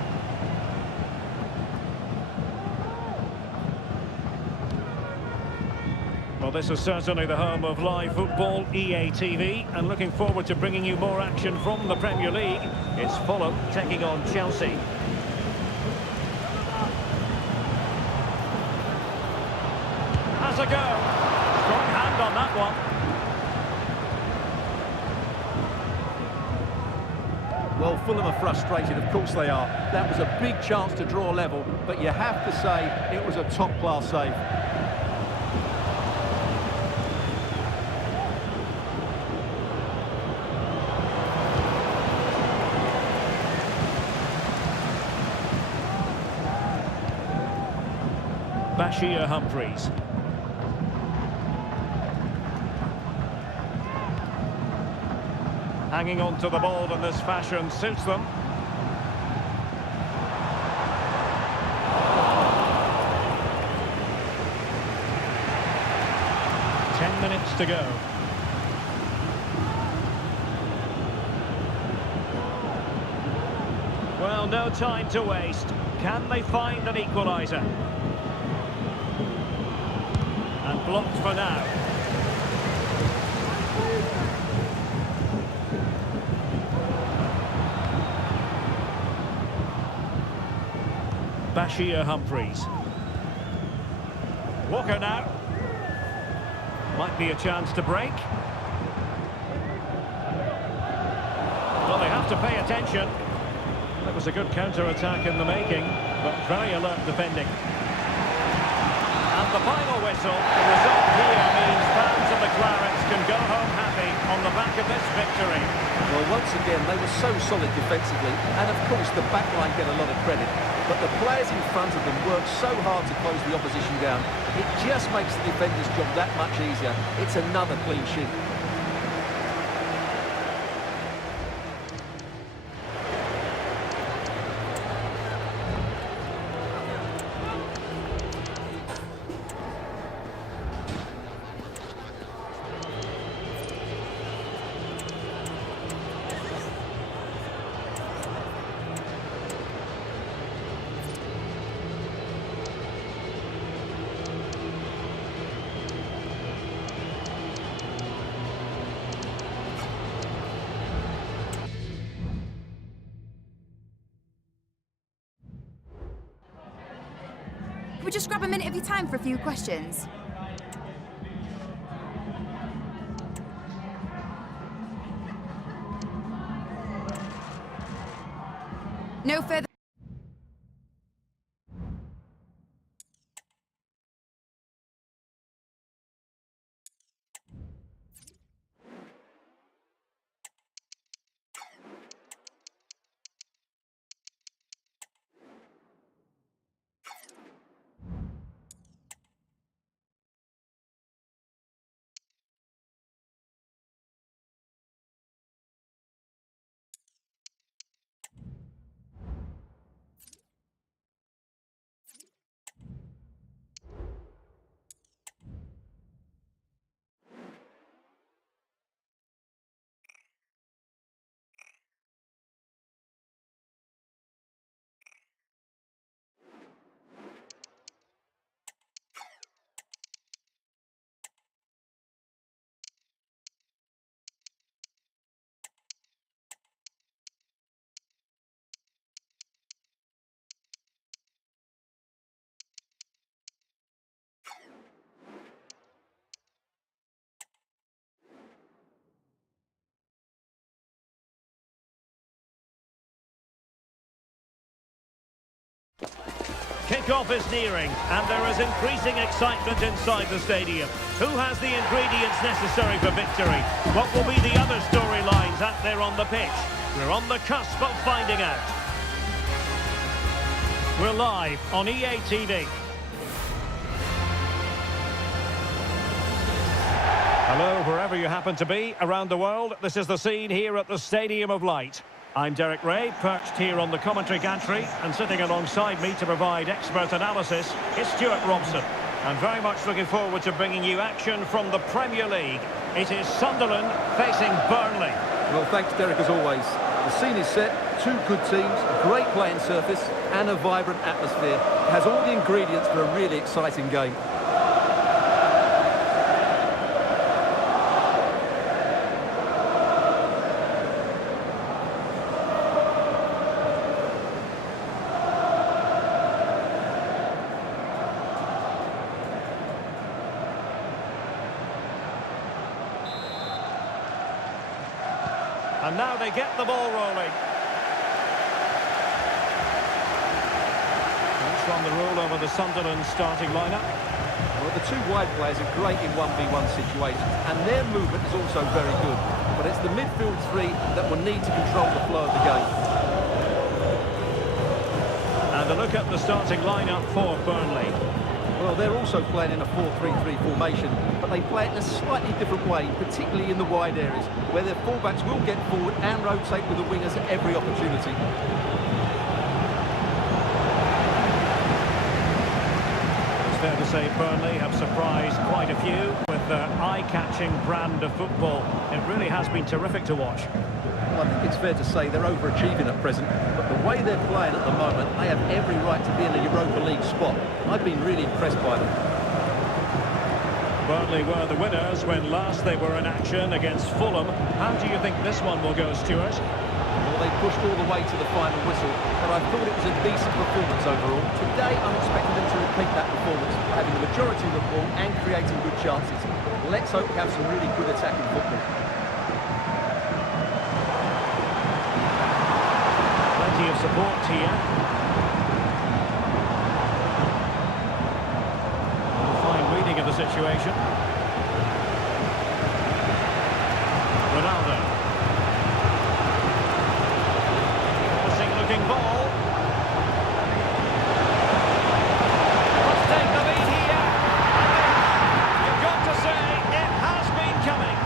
Well, this is certainly the home of live football, EA TV, and looking forward to bringing you more action from the Premier League. It's Fulham taking on Chelsea. Has a go. Strong hand on that one. Well, Fulham are frustrated, of course they are. That was a big chance to draw level, but you have to say it was a top-class save. Bashir Humphreys. Hanging on to the ball in this fashion suits them. Ten minutes to go. Well, no time to waste. Can they find an equaliser? And blocked for now. Bashir Humphreys. Walker now. Might be a chance to break. Well, they have to pay attention. That was a good counter-attack in the making, but very alert defending. And the final whistle. The result here means fans of the Clarets can go home happy on the back of this victory. Well, once again, they were so solid defensively, and of course the back line get a lot of credit. But the players in front of them work so hard to close the opposition down. It just makes the defender's job that much easier. It's another clean sheet. Can we just grab a minute of your time for a few questions? No further... Kick-off is nearing, and there is increasing excitement inside the stadium. Who has the ingredients necessary for victory? What will be the other storylines out there on the pitch? We're on the cusp of finding out. We're live on EA TV. Hello, wherever you happen to be around the world. This is the scene here at the Stadium of Light. I'm Derek Ray, perched here on the commentary gantry, and sitting alongside me to provide expert analysis is Stuart Robson. I'm very much looking forward to bringing you action from the Premier League. It is Sunderland facing Burnley. Well, thanks, Derek, as always. The scene is set, two good teams, a great playing surface, and a vibrant atmosphere. It has all the ingredients for a really exciting game. And now they get the ball rolling. Each on the roll over the Sunderland starting lineup. Well, the two wide players are great in 1v1 situations, and their movement is also very good. But it's the midfield three that will need to control the flow of the game. And a look at the starting lineup for Burnley. Well, they're also playing in a 4-3-3 formation, but they play it in a slightly different way, particularly in the wide areas, where their fullbacks will get forward and rotate with the wingers at every opportunity. It's fair to say Burnley have surprised quite a few with their eye-catching brand of football. It really has been terrific to watch. Well, I think it's fair to say they're overachieving at present, but the way they're playing at the moment, they have every right to be in a Europa League spot. I've been really impressed by them. Burnley were the winners when last they were in action against Fulham. How do you think this one will go, Stuart? Well, they pushed all the way to the final whistle, but I thought it was a decent performance overall. Today, I'm expecting them to repeat that performance, having the majority of the ball and creating good chances. Let's hope we have some really good attacking football. Plenty of support here. Fine reading of the situation. Ronaldo. Promising looking ball. Let's take the lead here. You've got to say, it has been coming.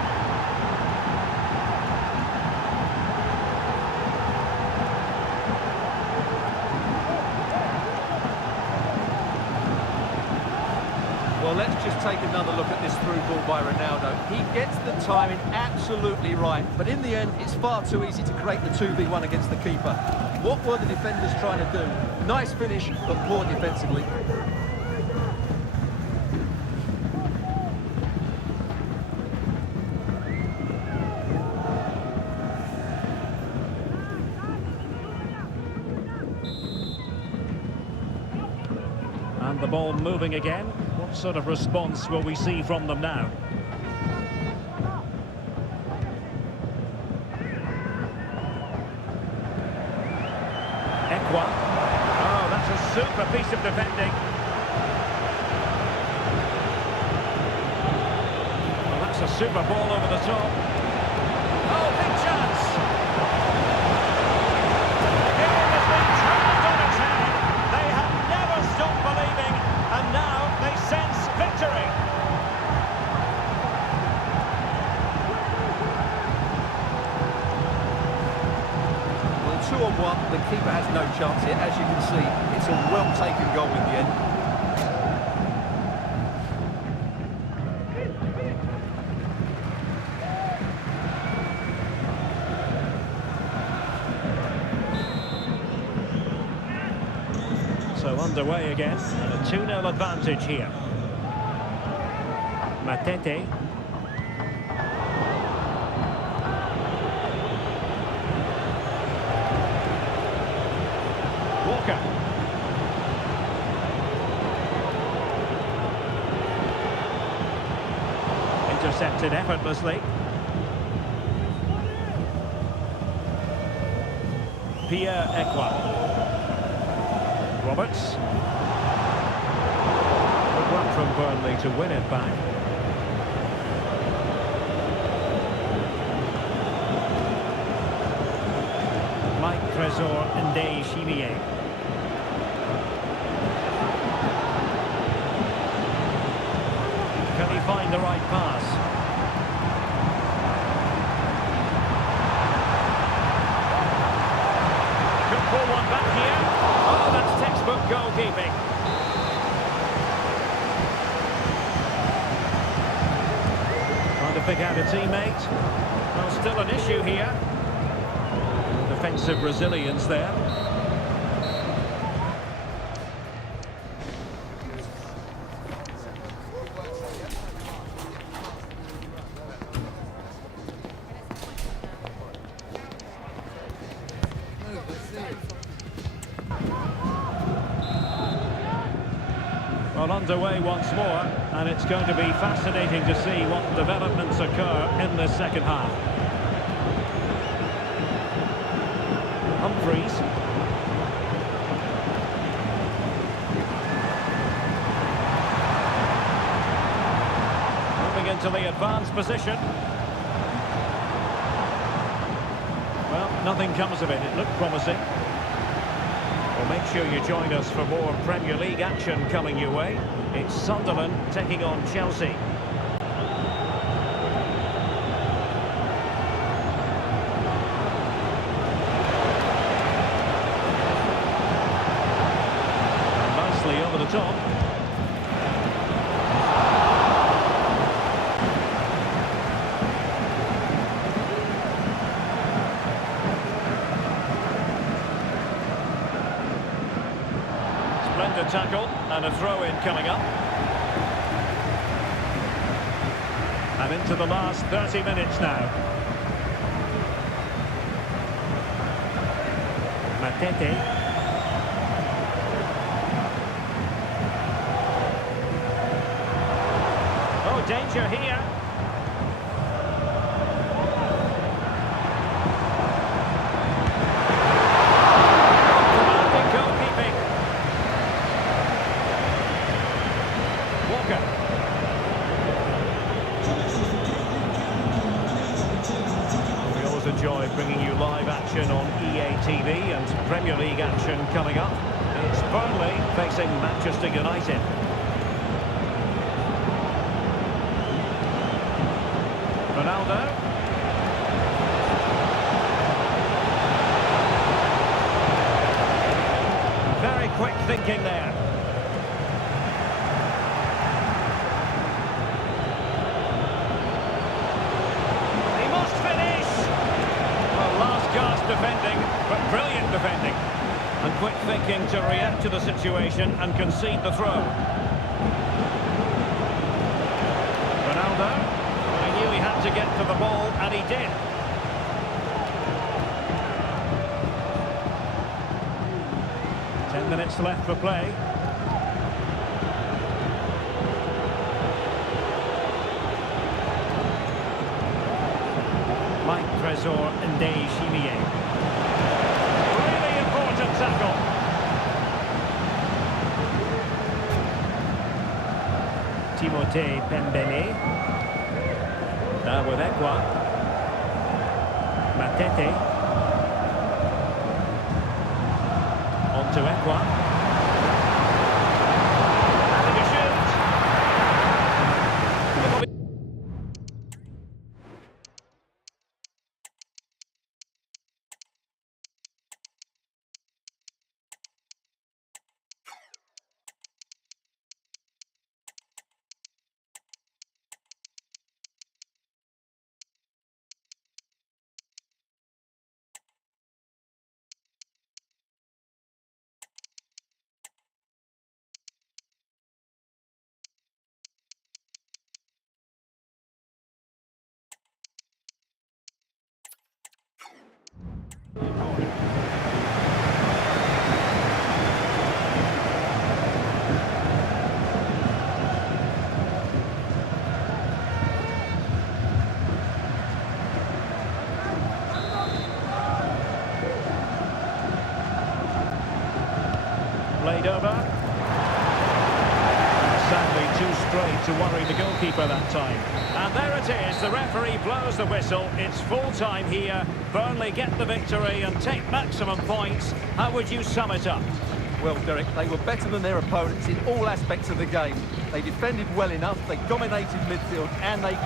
Well, let's just take another look at this through ball by Ronaldo. He gets the timing absolutely right, but in the end, it's far too easy to create the 2v1 against the keeper. What were the defenders trying to do? Nice finish, but poor defensively. And the ball moving again. What sort of response will we see from them now? Ekwa. Oh, that's a super piece of defending. Well, that's a super ball over the top. Oh, big chance! The game has been turned on its head. They have never stopped believing, and now they sense victory. Well, 2-on-1, the keeper has no chance here. As you can see, it's a well-taken goal in the end. So underway again, and a 2-0 advantage here. Matete. Walker. Intercepted effortlessly. Pierre Ekwa. Roberts. scrap from Burnley to win it back. Mike Trésor and Ndeye Chimier. Can he find the right pass? Could pull one back here. Oh, that's textbook goalkeeping. Trying to pick out a teammate. Well, still an issue here. Defensive resilience there. Well, underway once more, and it's going to be fascinating to see what developments occur in the second half. Humphreys. Moving into the advanced position. Well, nothing comes of it. It looked promising. Well, make sure you join us for more Premier League action coming your way. It's Sunderland taking on Chelsea. Nicely over the top. Splendid tackle and a throw-in coming up. And into the last 30 minutes now. Matete. Oh, danger here. Commanding goalkeeping. Walker. We always enjoy bringing you live action on EA TV and Premier League action coming up. It's Burnley facing Manchester United. Ronaldo. Very quick thinking there. He must finish! Well, last gasp defending, but brilliant defending. And quick thinking to react to the situation and concede the throw. Ronaldo. Well, he knew he had to get to the ball, and he did. Minutes left for play. Mike Trésor and Ndeye Chimier. Really important tackle. Timothée Pembele. Now with Ekwa. Matete. To Ekwa. the goalkeeper that time. And there it is, the referee blows the whistle. It's full time here. Burnley get the victory and take maximum points. How would you sum it up? Well, Derek, they were better than their opponents in all aspects of the game. They defended well enough, they dominated midfield, and they...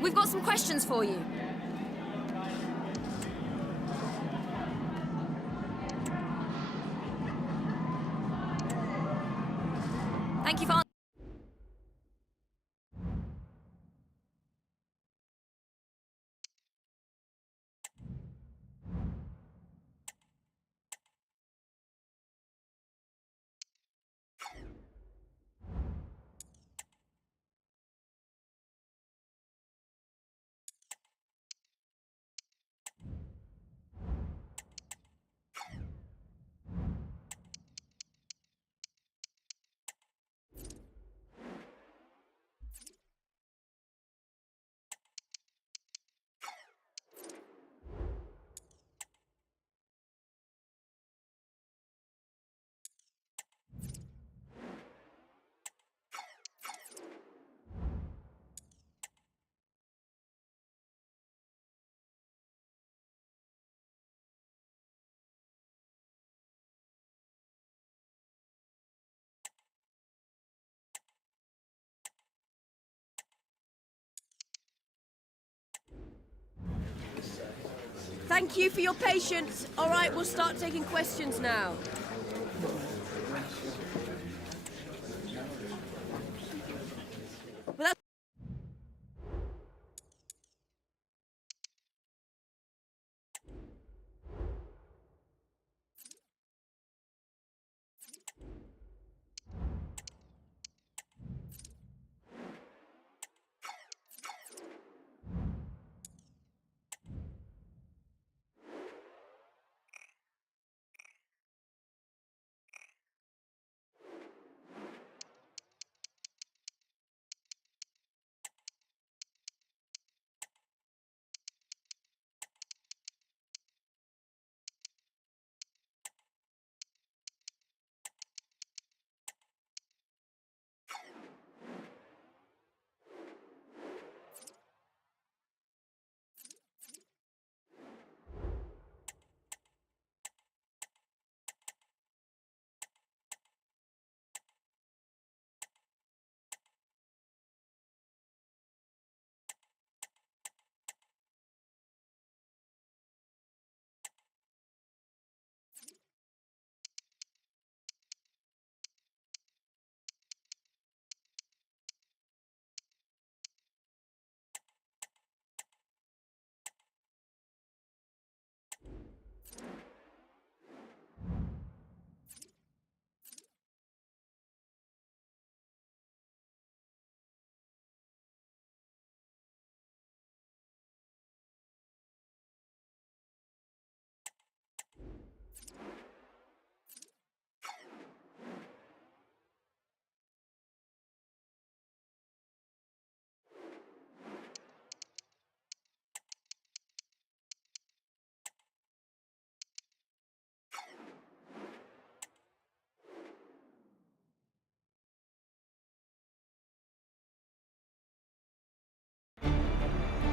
We've got some questions for you. Thank you for... Thank you for your patience. All right, we'll start taking questions now. Well, that's...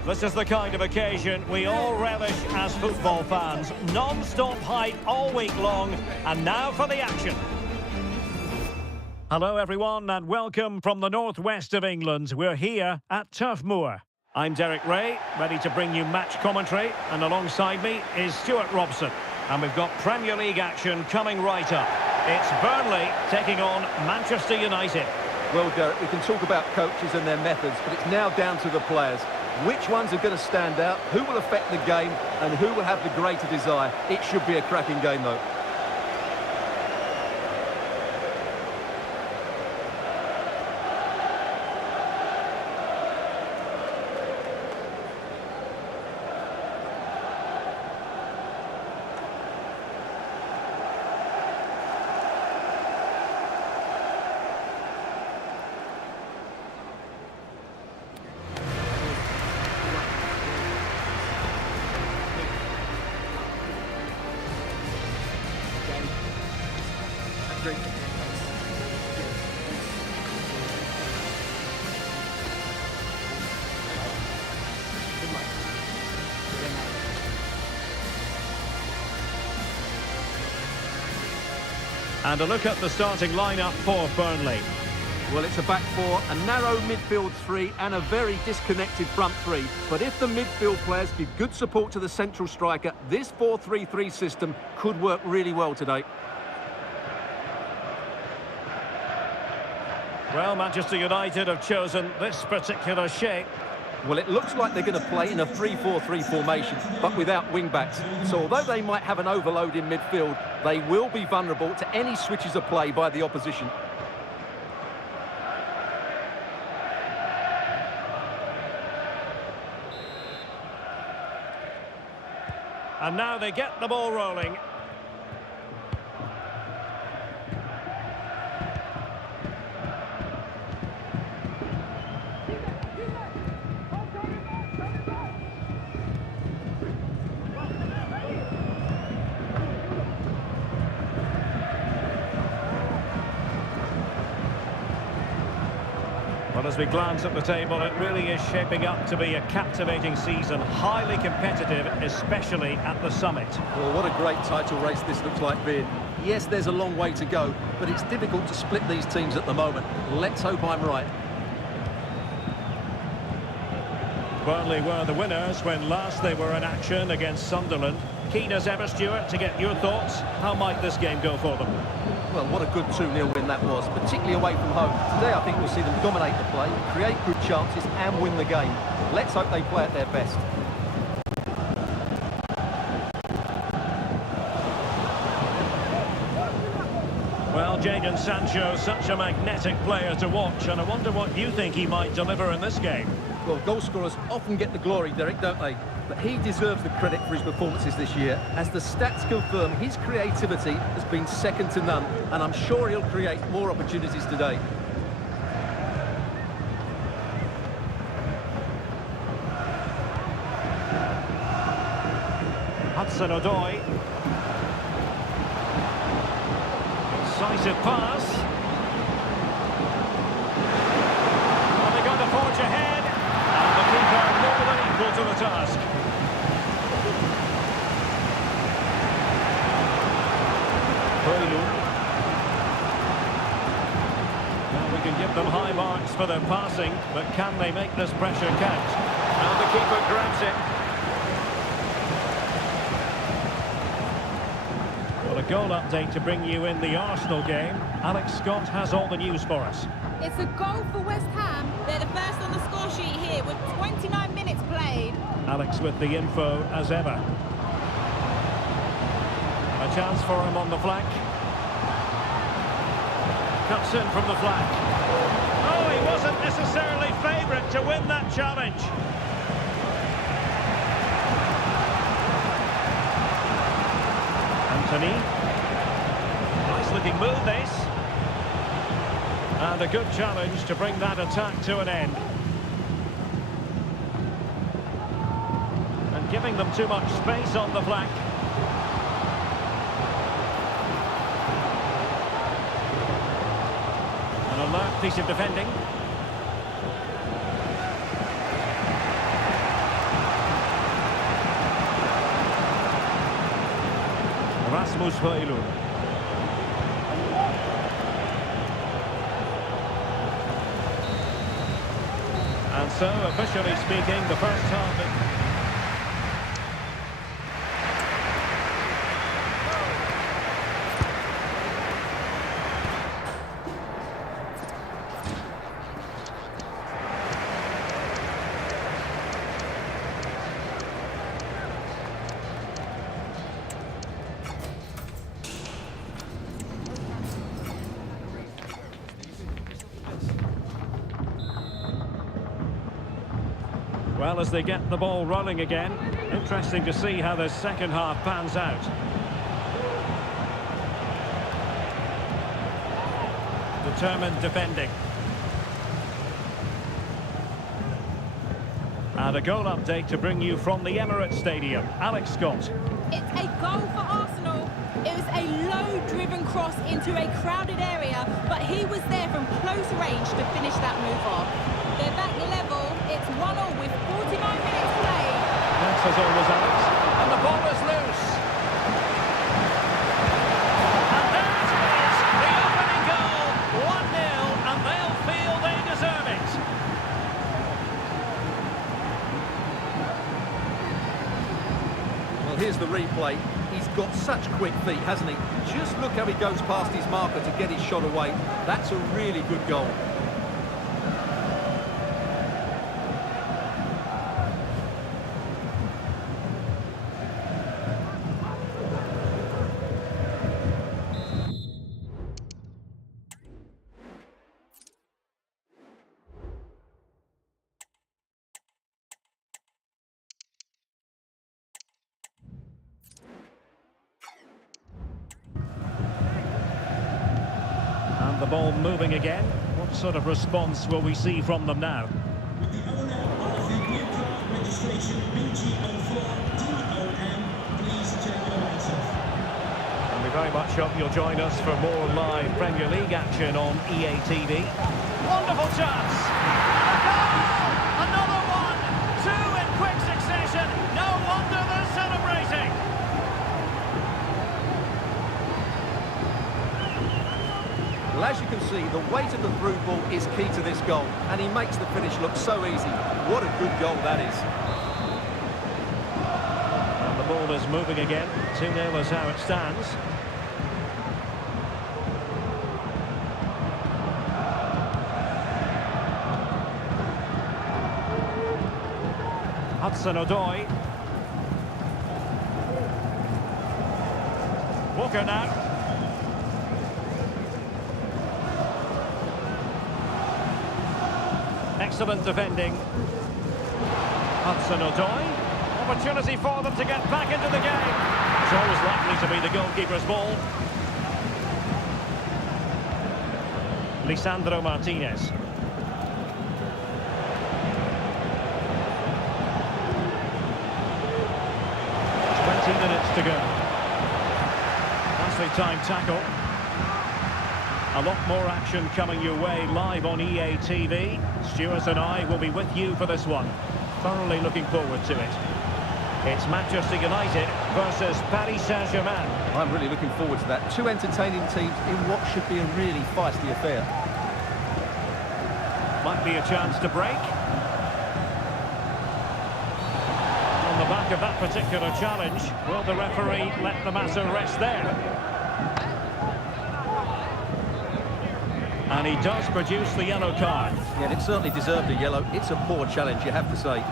This is the kind of occasion we all relish as football fans. Non-stop hype all week long, and now for the action. Hello everyone and welcome from the northwest of England. We're here at Turf Moor. I'm Derek Ray, ready to bring you match commentary, and alongside me is Stuart Robson. And we've got Premier League action coming right up. It's Burnley taking on Manchester United. Well, Derek, we can talk about coaches and their methods, but it's now down to the players. Which ones are going to stand out, who will affect the game, and who will have the greater desire? It should be a cracking game, though. And a look at the starting lineup for Burnley. Well, it's a back four, a narrow midfield three, and a very disconnected front three. But if the midfield players give good support to the central striker, this 4-3-3 system could work really well today. Well, Manchester United have chosen this particular shape. Well, it looks like they're going to play in a 3-4-3 formation, but without wing-backs. So although they might have an overload in midfield, they will be vulnerable to any switches of play by the opposition. And now they get the ball rolling. Well, as we glance at the table, it really is shaping up to be a captivating season, highly competitive, especially at the summit. Well, what a great title race this looks like being. Yes, there's a long way to go, but it's difficult to split these teams at the moment. Let's hope I'm right. Burnley were the winners when last they were in action against Sunderland. Keen as ever, Stuart, to get your thoughts. How might this game go for them? Well, what a good 2-0 win that was, particularly away from home. Today, I think we'll see them dominate the play, create good chances and win the game. Let's hope they play at their best. Well, Jadon Sancho, such a magnetic player to watch, and I wonder what you think he might deliver in this game. Well, goal scorers often get the glory, Derek, don't they? But he deserves the credit for his performances this year. As the stats confirm, his creativity has been second to none, and I'm sure he'll create more opportunities today. Hudson-Odoi. Decisive pass. Are they going to forge ahead? And the keeper more than equal to the task. Now we can give them high marks for their passing, but can they make this pressure count? And the keeper grabs it. Well, a goal update to bring you in the Arsenal game. Alex Scott has all the news for us. It's a goal for West Ham. They're the first on the score sheet here with 29 minutes played. Alex with the info as ever. A chance for him on the flank. Cuts in from the flank. Oh, he wasn't necessarily favourite to win that challenge. Anthony. Nice looking move this. And a good challenge to bring that attack to an end. And giving them too much space on the flank. An alert piece of defending. Rasmus Højlund. And so, officially speaking, the first half... Well, as they get the ball rolling again, interesting to see how the second half pans out. Determined defending. And a goal update to bring you from the Emirates Stadium. Alex Scott. It's a goal for Arsenal. It was a low-driven cross into a crowded area, but he was there from close range to finish that move off. They're back level. It's 1-1 with 49 minutes played. Thanks as always, Alex. And the ball is loose. And there it is, the opening goal. 1-0, and they'll feel they deserve it. Well, here's the replay. He's got such quick feet, hasn't he? Just look how he goes past his marker to get his shot away. That's a really good goal. And the ball moving again. What sort of response will we see from them now? With the owner of the new car registration BG04DOM, please check your lights off. And we very much hope you'll join us for more live Premier League action on EA TV. Wonderful chance! A goal! Another one! Two in quick succession! No wonder they're celebrating! Well, as you can see, the weight of the through ball is key to this goal, and he makes the finish look so easy. What a good goal that is. And the ball is moving again. 2-0 is how it stands. Hudson-Odoi. Walker now. Excellent defending. Hudson-Odoi. Opportunity for them to get back into the game. It's always likely to be the goalkeeper's ball. Lisandro Martinez. Minutes to go. Nicely timed tackle. A lot more action coming your way live on EA TV. Stuart and I will be with you for this one. Thoroughly looking forward to it. It's Manchester United versus Paris Saint-Germain. I'm really looking forward to that. Two entertaining teams in what should be a really feisty affair. Might be a chance to break. On the back of that particular challenge, will the referee let the matter rest there? And he does produce the yellow card. Yeah, and it certainly deserved a yellow. It's a poor challenge, you have to say.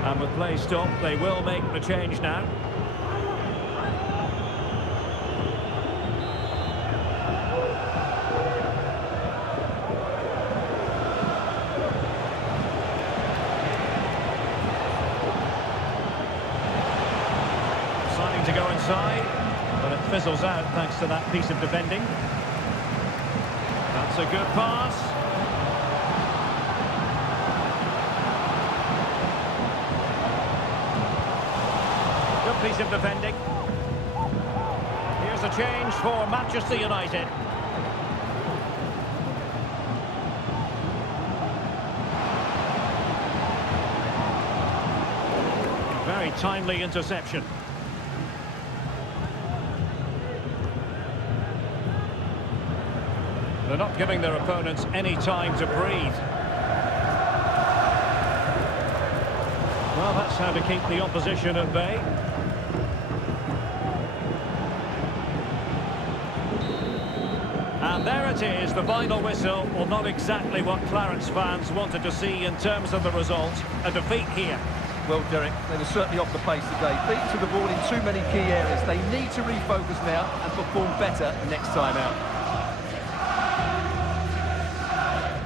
And with play stopped, they will make the change now. Deciding to go inside, but it fizzles out thanks to that piece of defending. That's a good pass. Piece of defending. Here's a change for Manchester United. very timely interception. They're not giving their opponents any time to breathe. Well, that's how to keep the opposition at bay. And there it is, the final whistle. Well, not exactly what Clarence fans wanted to see in terms of the result. A defeat here. Well, Derek, they were certainly off the pace today. Beaten to the ball in too many key areas. They need to refocus now and perform better next time out.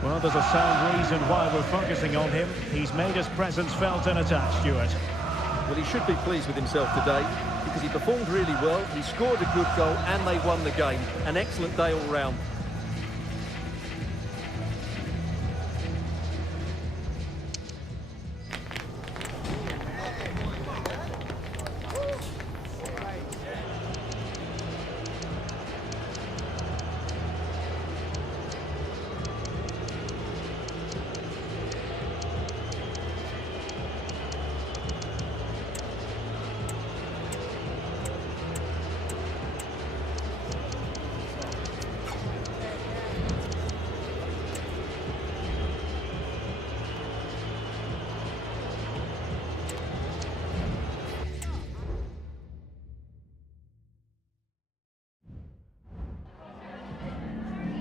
Well, there's a sound reason why we're focusing on him. He's made his presence felt in attack, Stuart. Well, he should be pleased with himself today because he performed really well, he scored a good goal and they won the game. An excellent day all round.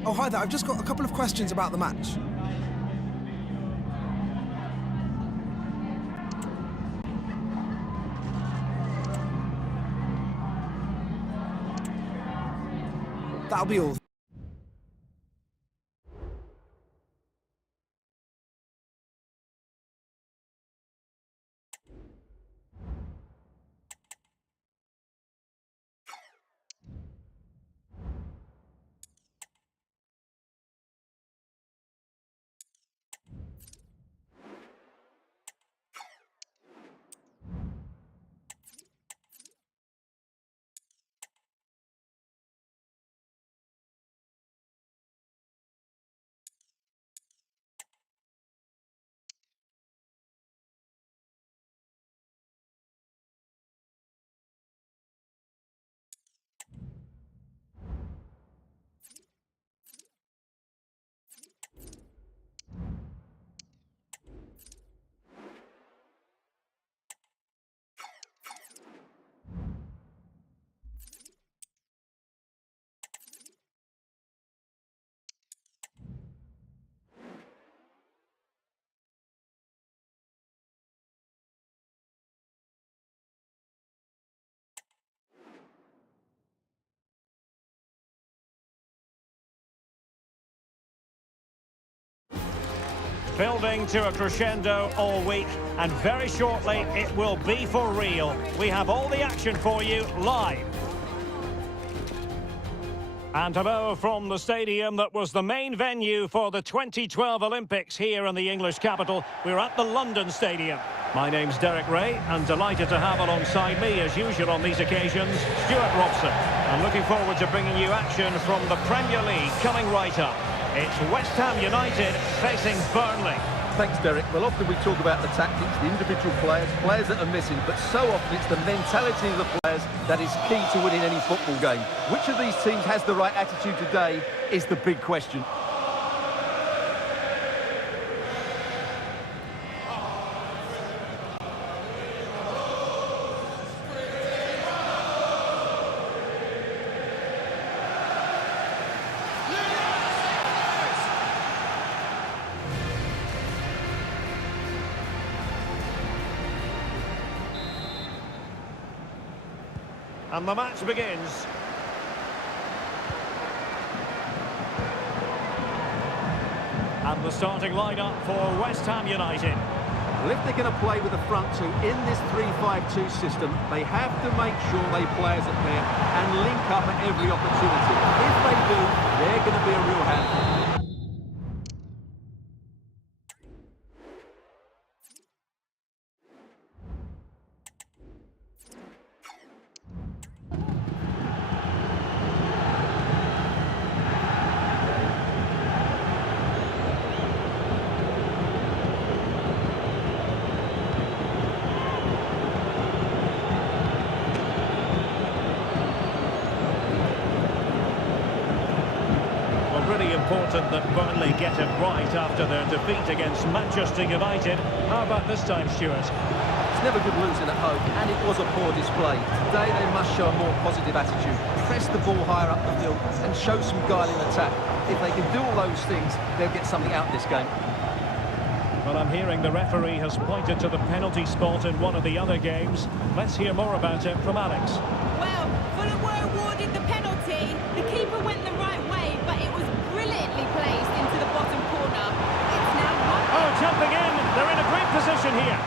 Oh, hi there. I've just got a couple of questions about the match. That'll be all. Building to a crescendo all week, and very shortly it will be for real. We have all the action for you live. And hello from the stadium that was the main venue for the 2012 Olympics here in the English capital. We're at the London Stadium. My name's Derek Ray, and delighted to have alongside me, as usual on these occasions, Stuart Robson. I'm looking forward to bringing you action from the Premier League coming right up. It's West Ham United facing Burnley. Thanks, Derek. Well, often we talk about the tactics, the individual players that are missing, but so often it's the mentality of the players that is key to winning any football game. Which of these teams has the right attitude today is the big question. And the match begins. And the starting lineup for West Ham United. Well, if they're going to play with the front two in this 3-5-2 system, they have to make sure they play as a pair and link up at every opportunity. If they do, they're going to be a real handful. really important that Burnley get it right after their defeat against Manchester United. How about this time, Stuart? It's never good losing at home, and it was a poor display. Today they must show a more positive attitude, press the ball higher up the field and show some guile in attack. If they can do all those things, they'll get something out of this game. Well, I'm hearing the referee has pointed to the penalty spot in one of the other games. Let's hear more about it from Alex. Well, Fulham were awarded the penalty. The keeper went the right way, but it was brilliantly placed into the bottom corner. It's now 1-0. Oh, jumping in. They're in a great position here.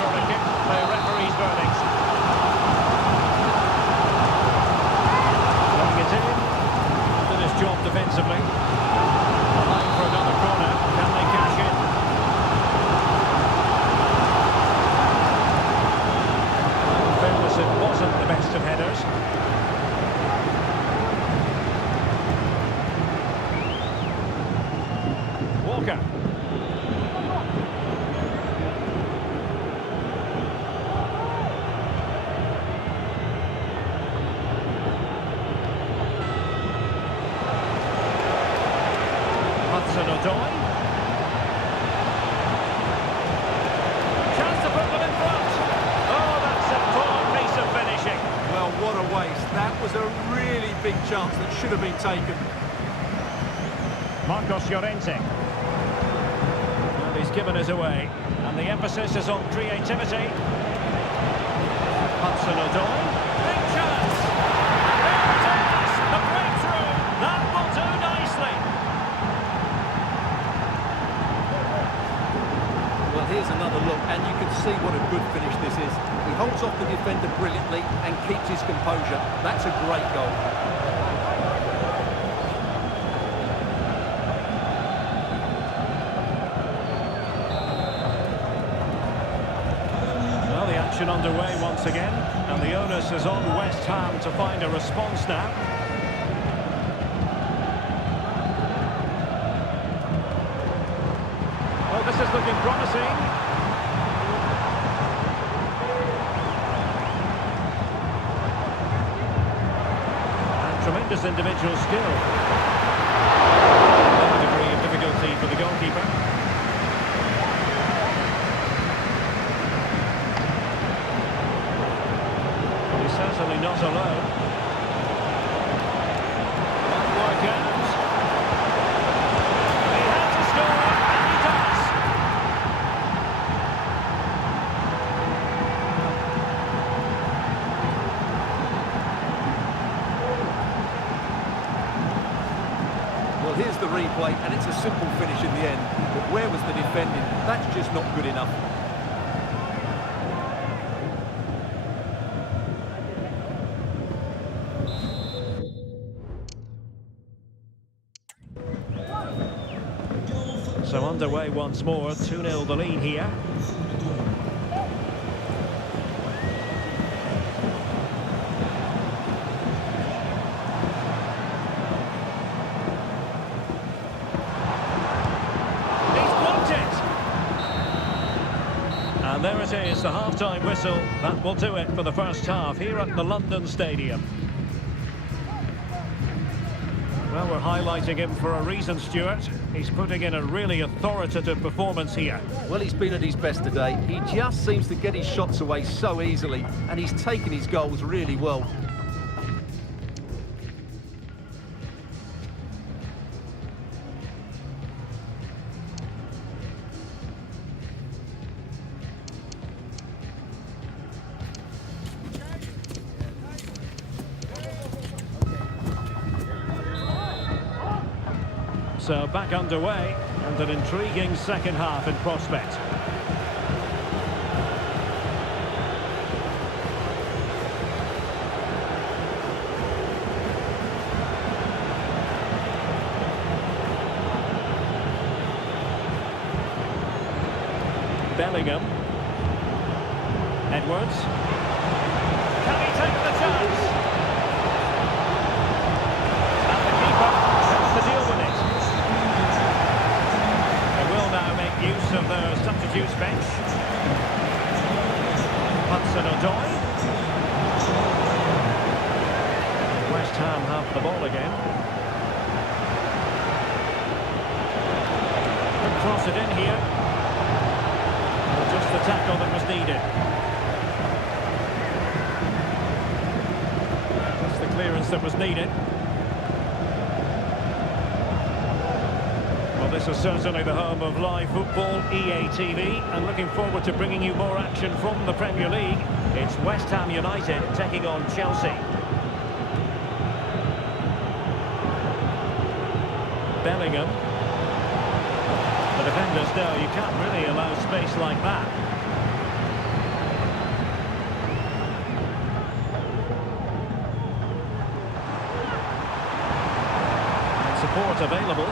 Corner kick, the referee's verdict. Going it in. Did his job defensively. Behind for another corner. Can they cash in? In fairness, it wasn't the best of headers. Walker. Hudson-Odoi. Chance to put them in front. Oh, that's a poor piece of finishing. Well, what a waste. That was a really big chance that should have been taken. Marcos Llorente. Well, he's given us away. And the emphasis is on creativity. Hudson-Odoi. Big chance. And there it is. The breakthrough. That will do nicely. Well, here's another look, and you can see what a good finish this is. He holds off the defender brilliantly and keeps his composure. That's a great goal. Well, the action underway once again. And the onus is on West Ham to find a response now. Well, this is looking promising. And tremendous individual skill. A degree of difficulty for the goalkeeper. He's certainly not alone. Won't work out. He had to score, and he does. Well, here's the replay, and it's a simple finish in the end. But where was the defending? That's just not good enough. So underway once more, 2-0 the lead here. He's blocked it! And there it is, the half-time whistle. That will do it for the first half here at the London Stadium. Well, we're highlighting him for a reason, Stuart. He's putting in a really authoritative performance here. Well, he's been at his best today. He just seems to get his shots away so easily, and he's taken his goals really well. So back underway, and an intriguing second half in prospect. Bellingham. Edwards. Can he take the chance? And the keeper has to deal with it. They will now make use of their substitutes bench. Hudson-Odoi. West Ham have the ball again. cross it in here. Just the tackle that was needed. Just the clearance that was needed. Well, this is certainly the home of live football, EA TV, and looking forward to bringing you more action from the Premier League. It's West Ham United taking on Chelsea. Bellingham. The defenders know you can't really allow space like that. And support available.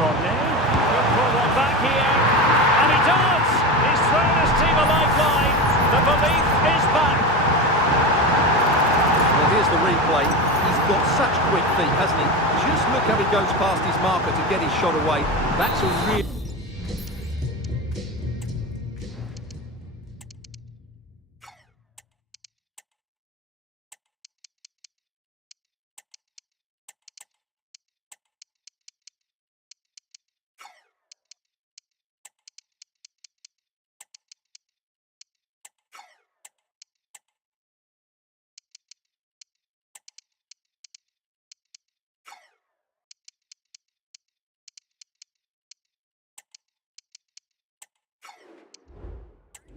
Cornet. Good forward back here. And he does! He's thrown his team a lifeline. The belief is back. Well, here's the replay. He's got such quick feet, hasn't he? Just look how he goes past his marker to get his shot away. That's a real...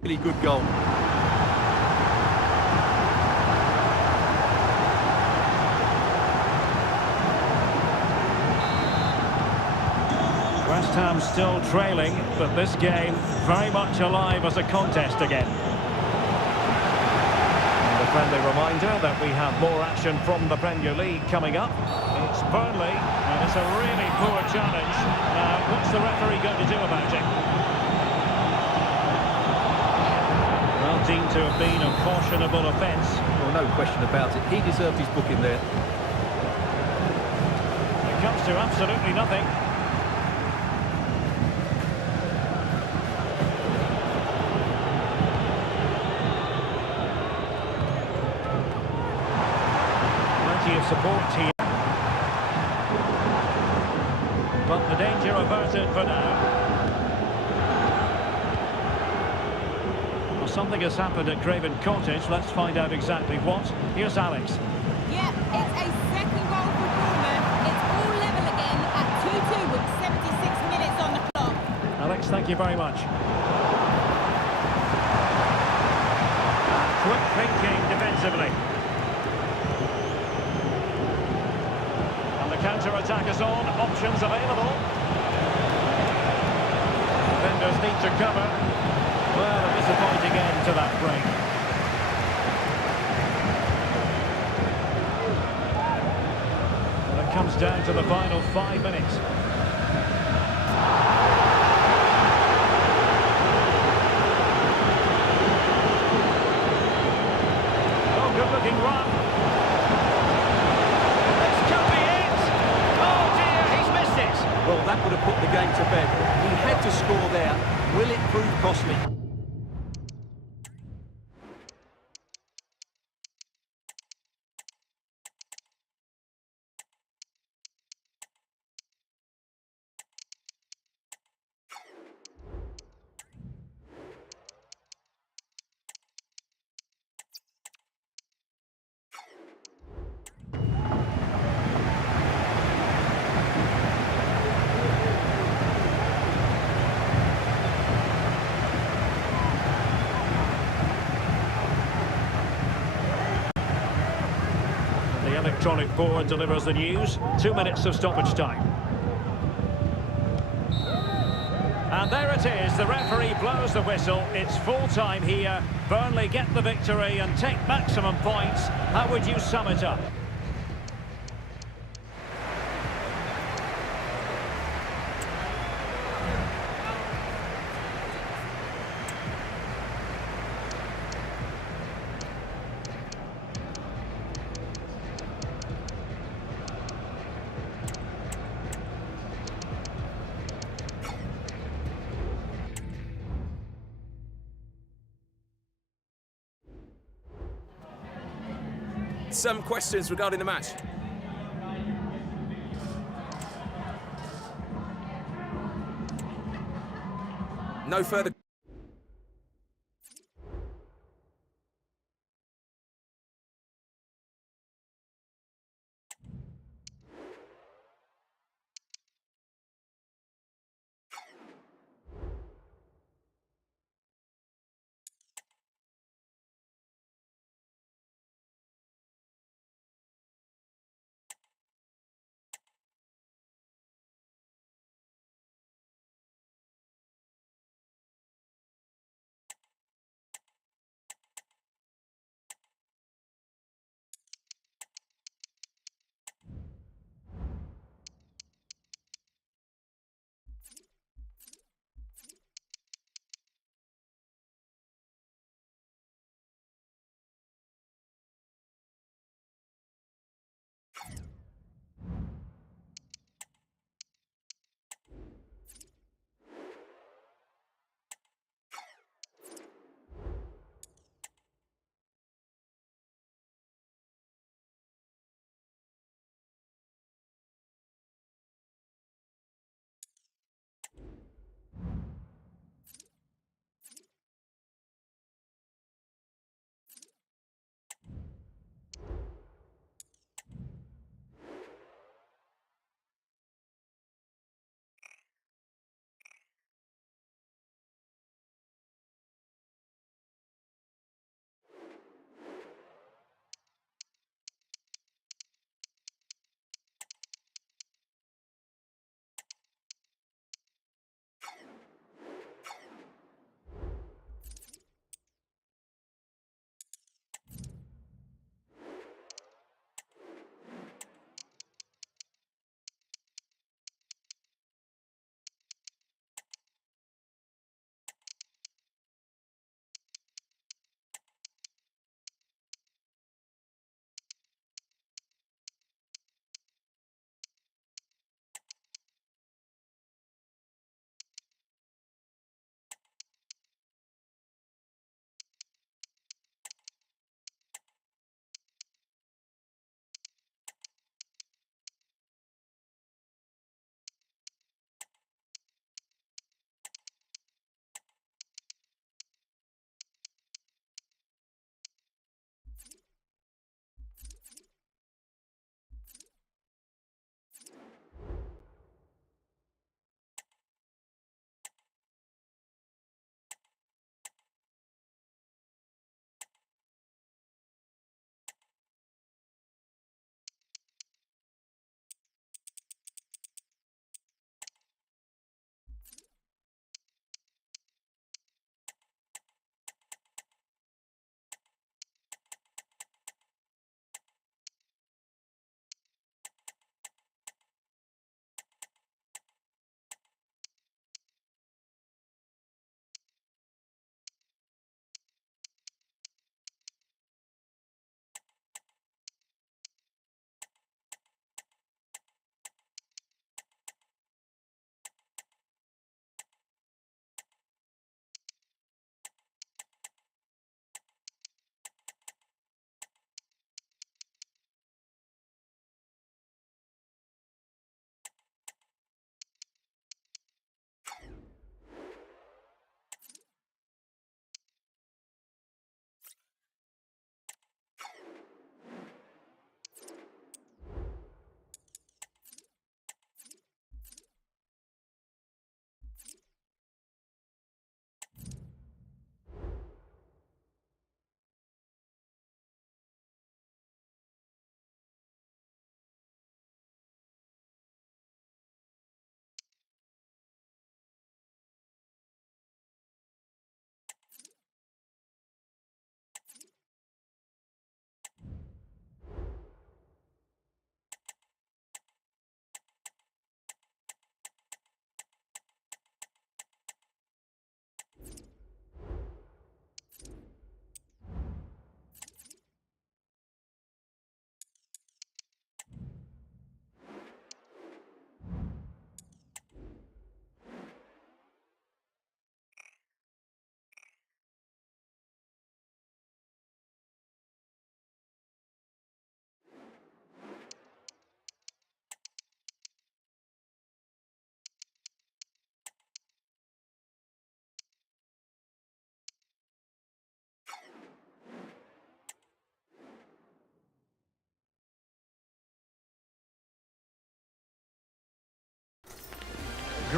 really good goal. West Ham still trailing, but this game very much alive as a contest again. And a friendly reminder that we have more action from the Premier League coming up. It's Burnley, and it's a really poor challenge. Now, what's the referee going to do about it? Well, deemed to have been a cautionable offence. Well, no question about it. He deserved his booking there. It comes to absolutely nothing. Plenty of support here. But the danger averted for now. Well, something has happened at Craven Cottage. Let's find out exactly what. Here's Alex. Yeah, it's a second goal for Bournemouth. It's all level again at 2-2 with 76 minutes on the clock. Alex, thank you very much. Quick thinking defensively. And the counter-attack is on. Options available. Defenders need to cover. Well, a disappointing end to that break. Well, it comes down to the final 5 minutes. Oh, good-looking run. This could be it. Oh, dear, he's missed it. Well, that would have put the game to bed. He had to score there. Will it prove costly? The electronic board delivers the news. 2 minutes of stoppage time. And there it is. The referee blows the whistle. It's full time here. Burnley get the victory and take maximum points. How would you sum it up? Some questions regarding the match. No further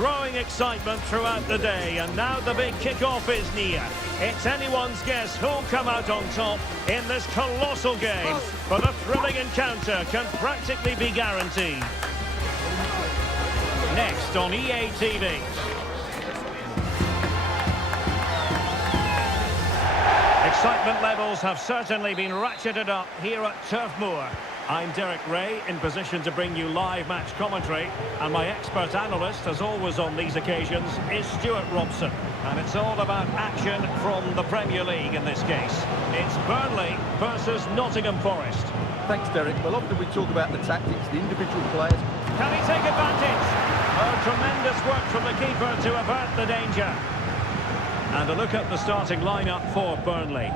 growing excitement throughout the day, and now the big kick-off is near. It's anyone's guess who'll come out on top in this colossal game, but a thrilling encounter can practically be guaranteed. Next on EA TV. Excitement levels have certainly been ratcheted up here at Turf Moor. I'm Derek Ray, in position to bring you live match commentary, and my expert analyst, as always on these occasions, is Stuart Robson. And it's all about action from the Premier League in this case. It's Burnley versus Nottingham Forest. Thanks, Derek. Well, often we talk about the tactics, the individual players. Can he take advantage? Oh, tremendous work from the keeper to avert the danger. And a look at the starting lineup for Burnley.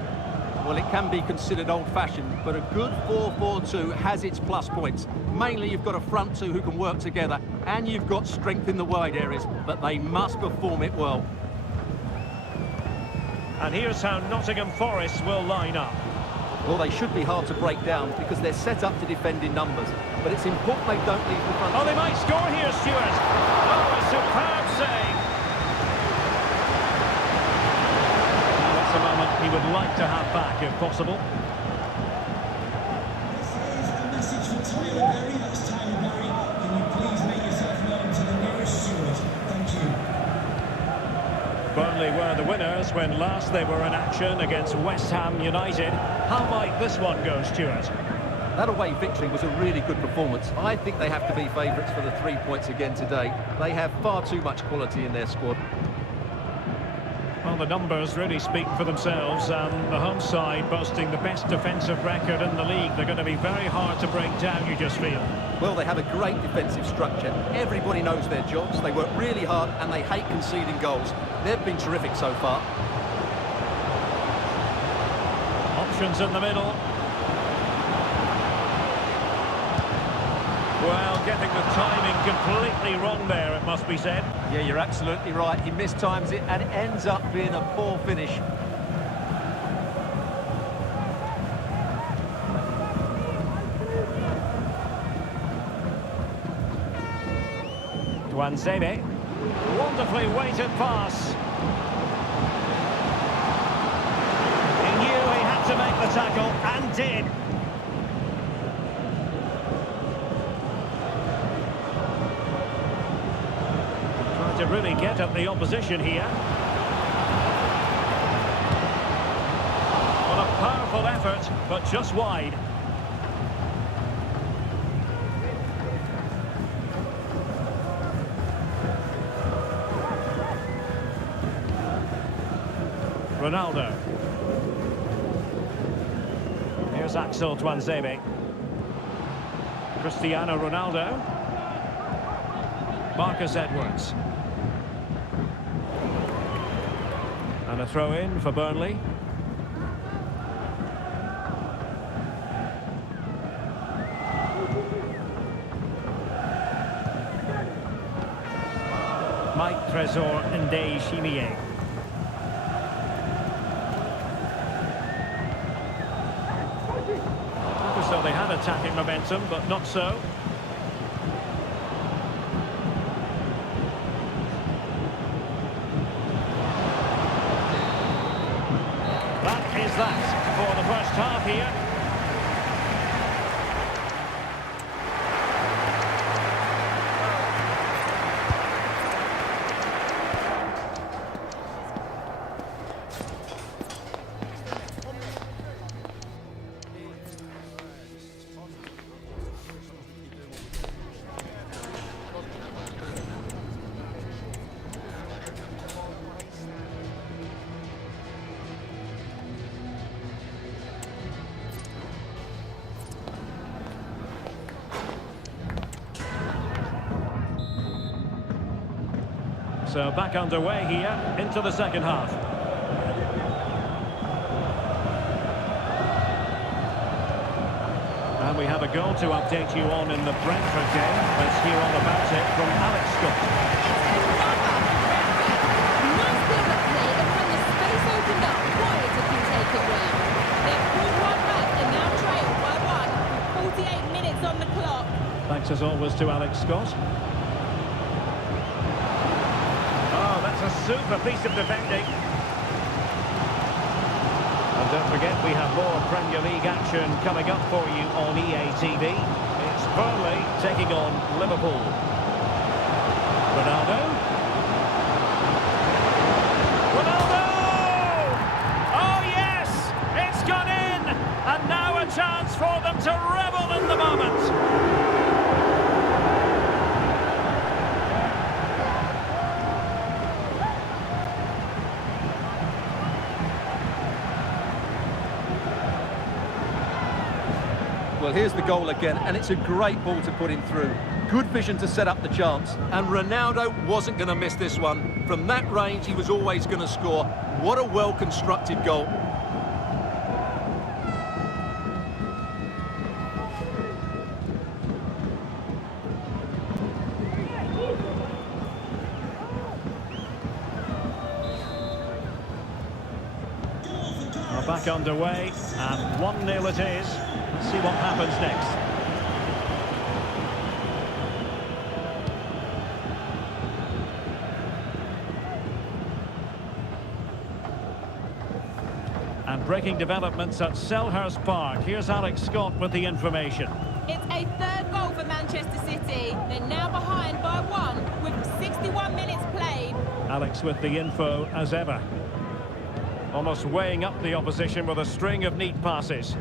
Well, it can be considered old-fashioned, but a good 4-4-2 has its plus points. Mainly, you've got a front two who can work together, and you've got strength in the wide areas, but they must perform it well. And here's how Nottingham Forest will line up. Well, they should be hard to break down because they're set up to defend in numbers, but it's important they don't leave the front. Oh, they might score here, Stuart. Oh, a superb save. That's a moment he would like to have back, if possible. This is a message for Tyler Berry. That's Tyler Berry. Can you please make yourself known to the nearest steward? Thank you. Burnley were the winners when last they were in action against West Ham United. How might this one go, Stuart? That away victory was a really good performance. I think they have to be favourites for the 3 points again today. They have far too much quality in their squad. Well, the numbers really speak for themselves, and the home side boasting the best defensive record in the league. They're going to be very hard to break down, you just feel. Well, they have a great defensive structure. Everybody knows their jobs. They work really hard and they hate conceding goals. They've been terrific so far. Options in the middle. Well, getting the timing completely wrong there, it must be said. Yeah, you're absolutely right. He mistimes it and it ends up being a poor finish. Tuanzebe. Wonderfully weighted pass. He knew he had to make the tackle, and did. Trying to really get at the opposition here. What a powerful effort, but just wide. Ronaldo. Here's Axel Tuanzebe. Cristiano Ronaldo. Marcus Edwards. And a throw-in for Burnley. Mike Trésor Ndeye Chimier. So they had attacking momentum, but not so. That is that for the first half here. So back underway here into the second half. And we have a goal to update you on in the Brentford game. Let's hear all about it from Alex Scott. Nice build up play, and when the space opened up, Wyatt can take it well. They've pulled one back and now trail by 1 with 48 minutes on the clock. Thanks as always to Alex Scott. a super piece of defending. And don't forget, we have more Premier League action coming up for you on EA TV. It's Burnley taking on Liverpool. Ronaldo. Ronaldo! Oh yes! It's gone in! And now a chance for them to revel in the moment. Well, here's the goal again, and it's a great ball to put him through. Good vision to set up the chance, and Ronaldo wasn't going to miss this one. From that range, he was always going to score. What a well-constructed goal. We're back underway, and 1-0 it is. Let's see what happens next. And breaking developments at Selhurst Park. Here's Alex Scott with the information. It's a third goal for Manchester City. They're now behind by 1 with 61 minutes played. Alex with the info as ever. Almost weighing up the opposition with a string of neat passes.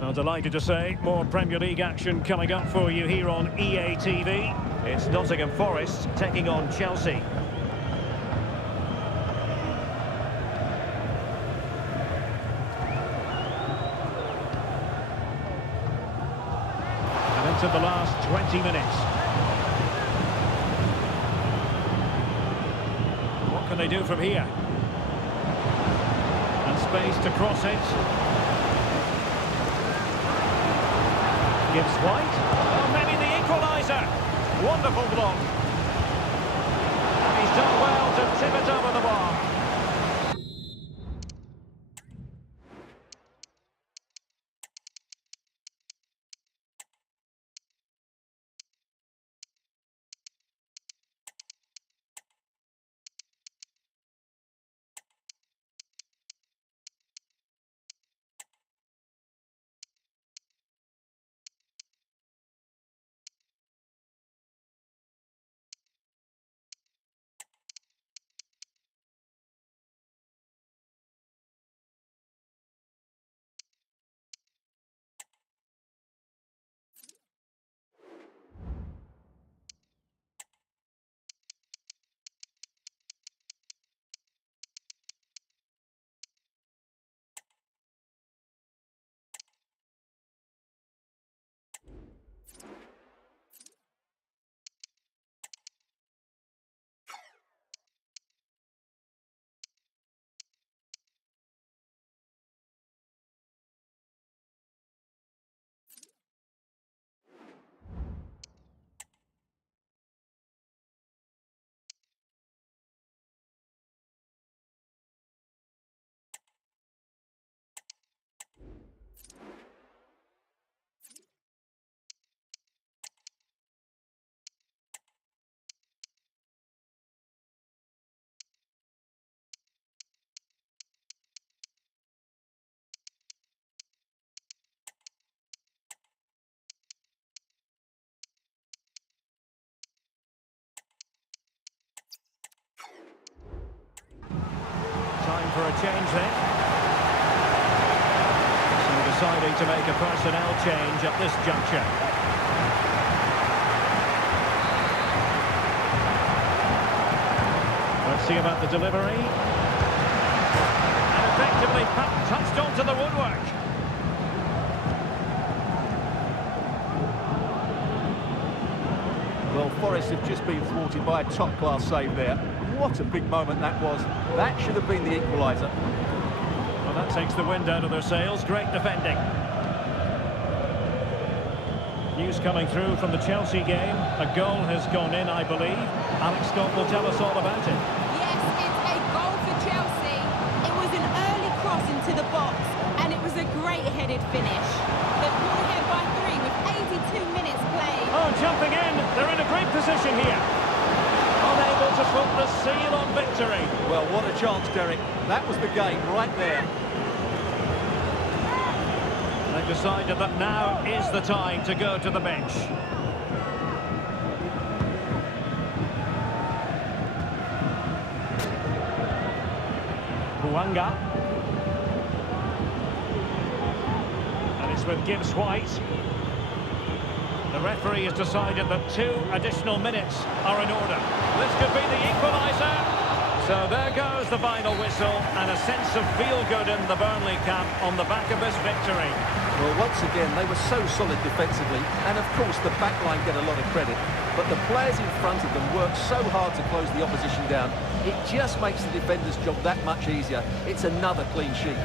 I'm delighted to say, more Premier League action coming up for you here on EA TV. It's Nottingham Forest taking on Chelsea. And into the last 20 minutes. What can they do from here? And space to cross it. Gibbs White. Oh, maybe the equaliser. Wonderful block. And he's done well to tip it over the bar. For a change then. So deciding to make a personnel change at this juncture. Let's see about the delivery. And effectively touched onto the woodwork. Well, Forest have just been thwarted by a top-class save there. What a big moment that was. That should have been the equaliser. Well, that takes the wind out of their sails. Great defending. News coming through from the Chelsea game. A goal has gone in, I believe. Alex Scott will tell us all about it. Yes, it's a goal for Chelsea. It was an early cross into the box, and it was a great headed finish. They've pulled ahead by 3 with 82 minutes played. Oh, jumping in. They're in a great position here. Unable to seal on victory. Well, what a chance, Derek. That was the game right there. They've decided that now is the time to go to the bench. Buanga. And it's with Gibbs White. The referee has decided that 2 additional minutes are in order. This could be the equaliser. So there goes the final whistle, and a sense of feel-good in the Burnley camp on the back of this victory. Well, once again, they were so solid defensively, and of course the back line get a lot of credit. But the players in front of them work so hard to close the opposition down, it just makes the defender's job that much easier. It's another clean sheet.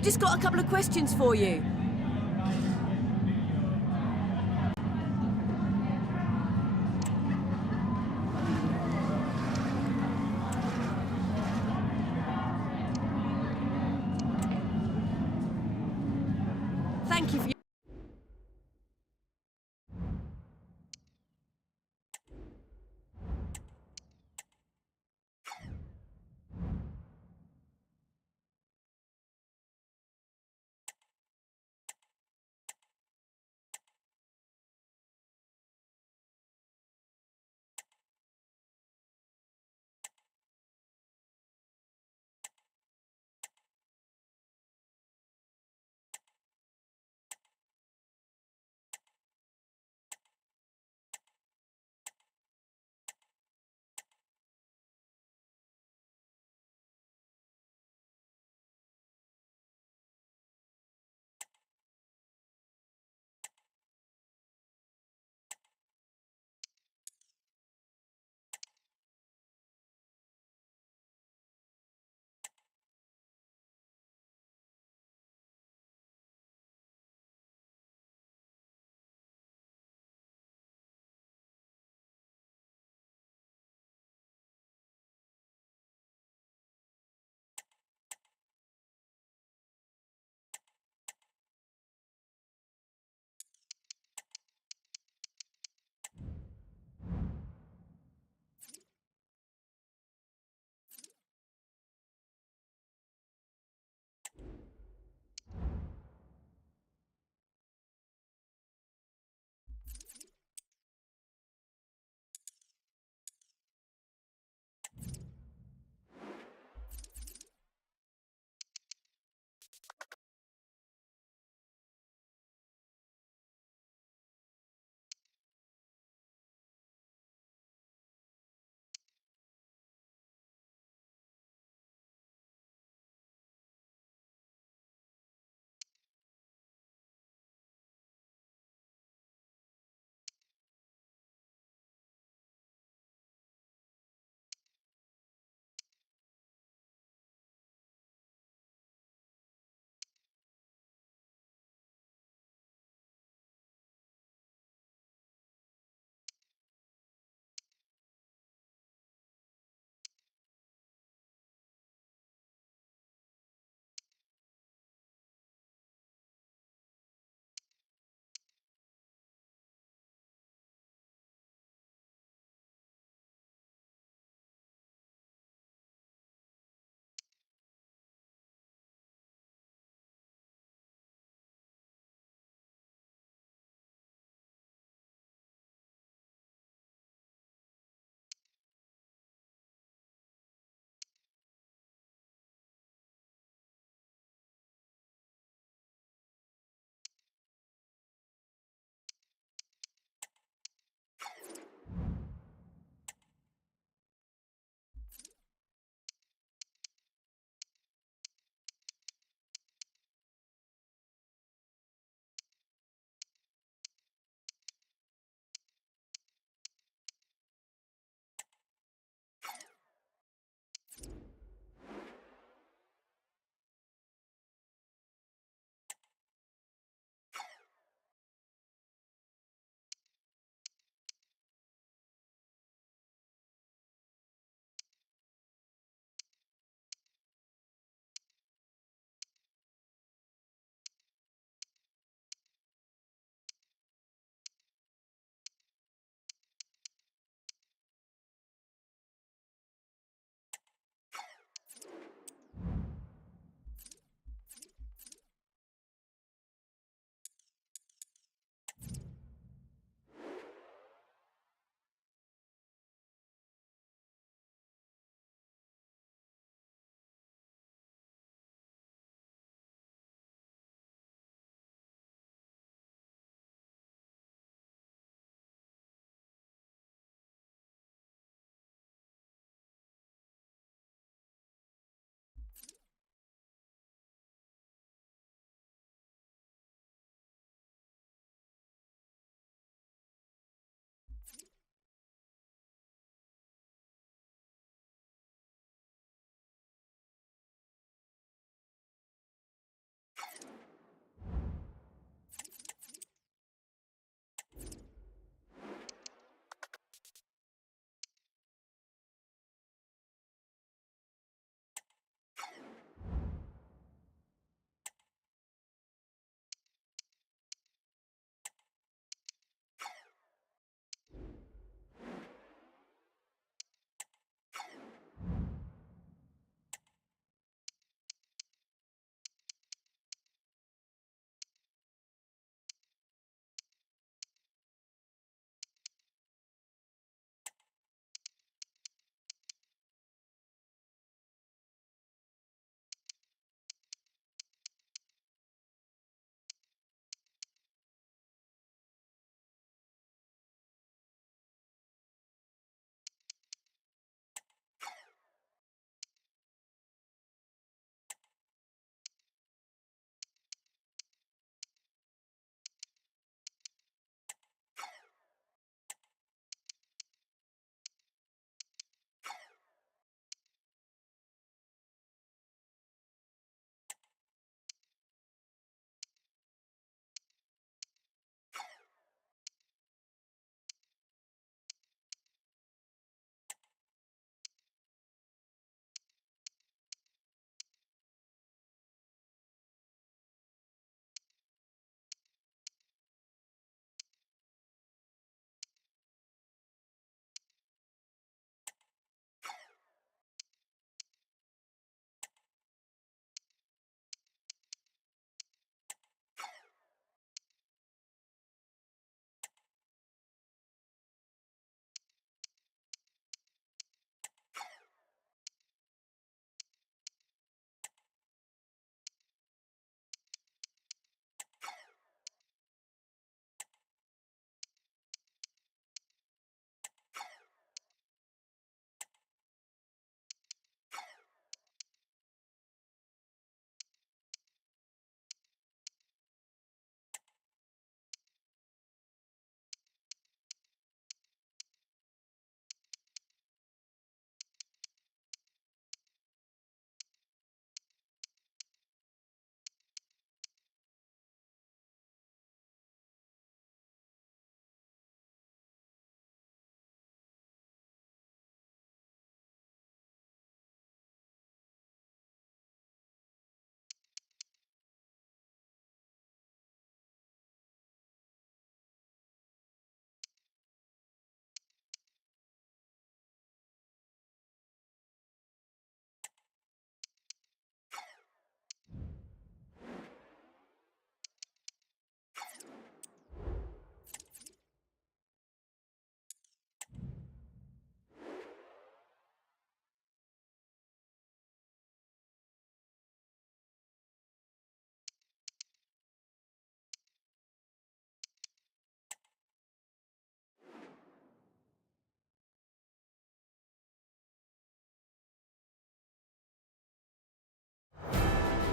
Just got a couple of questions for you. Thank you for your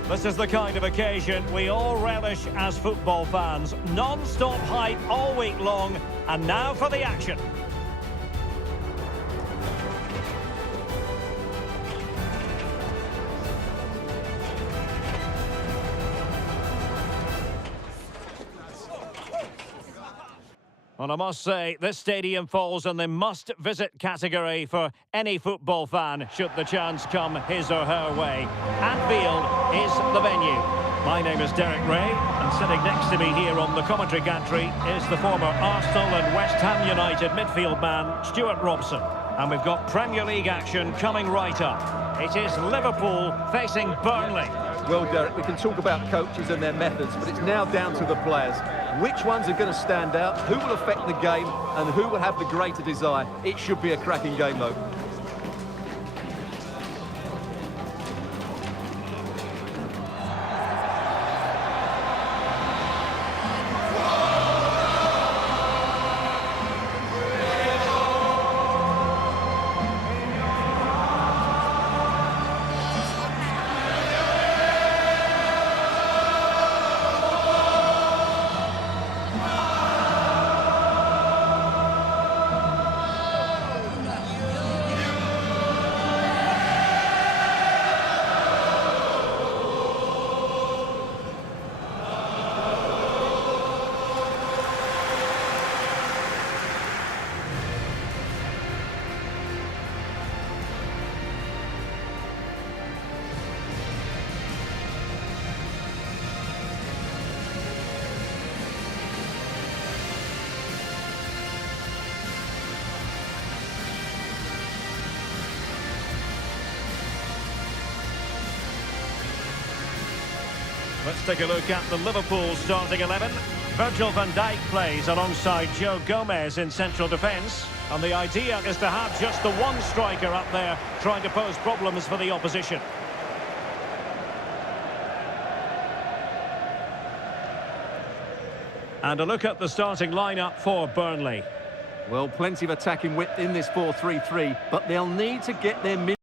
This is the kind of occasion we all relish as football fans. Non-stop hype all week long, and now for the action. Well, I must say, this stadium falls in the must-visit category for any football fan, should the chance come his or her way. Anfield is the venue. My name is Derek Ray, and sitting next to me here on the commentary gantry is the former Arsenal and West Ham United midfield man, Stuart Robson. And we've got Premier League action coming right up. It is Liverpool facing Burnley. Well, Derek, we can talk about coaches and their methods, but it's now down to the players. Which ones are going to stand out, who will affect the game, and who will have the greater desire? It should be a cracking game, though. Let's take a look at the Liverpool starting 11. Virgil van Dijk plays alongside Joe Gomez in central defence. And the idea is to have just the one striker up there trying to pose problems for the opposition. And a look at the starting lineup for Burnley. Well, plenty of attacking width in this 4-3-3, but they'll need to get their mid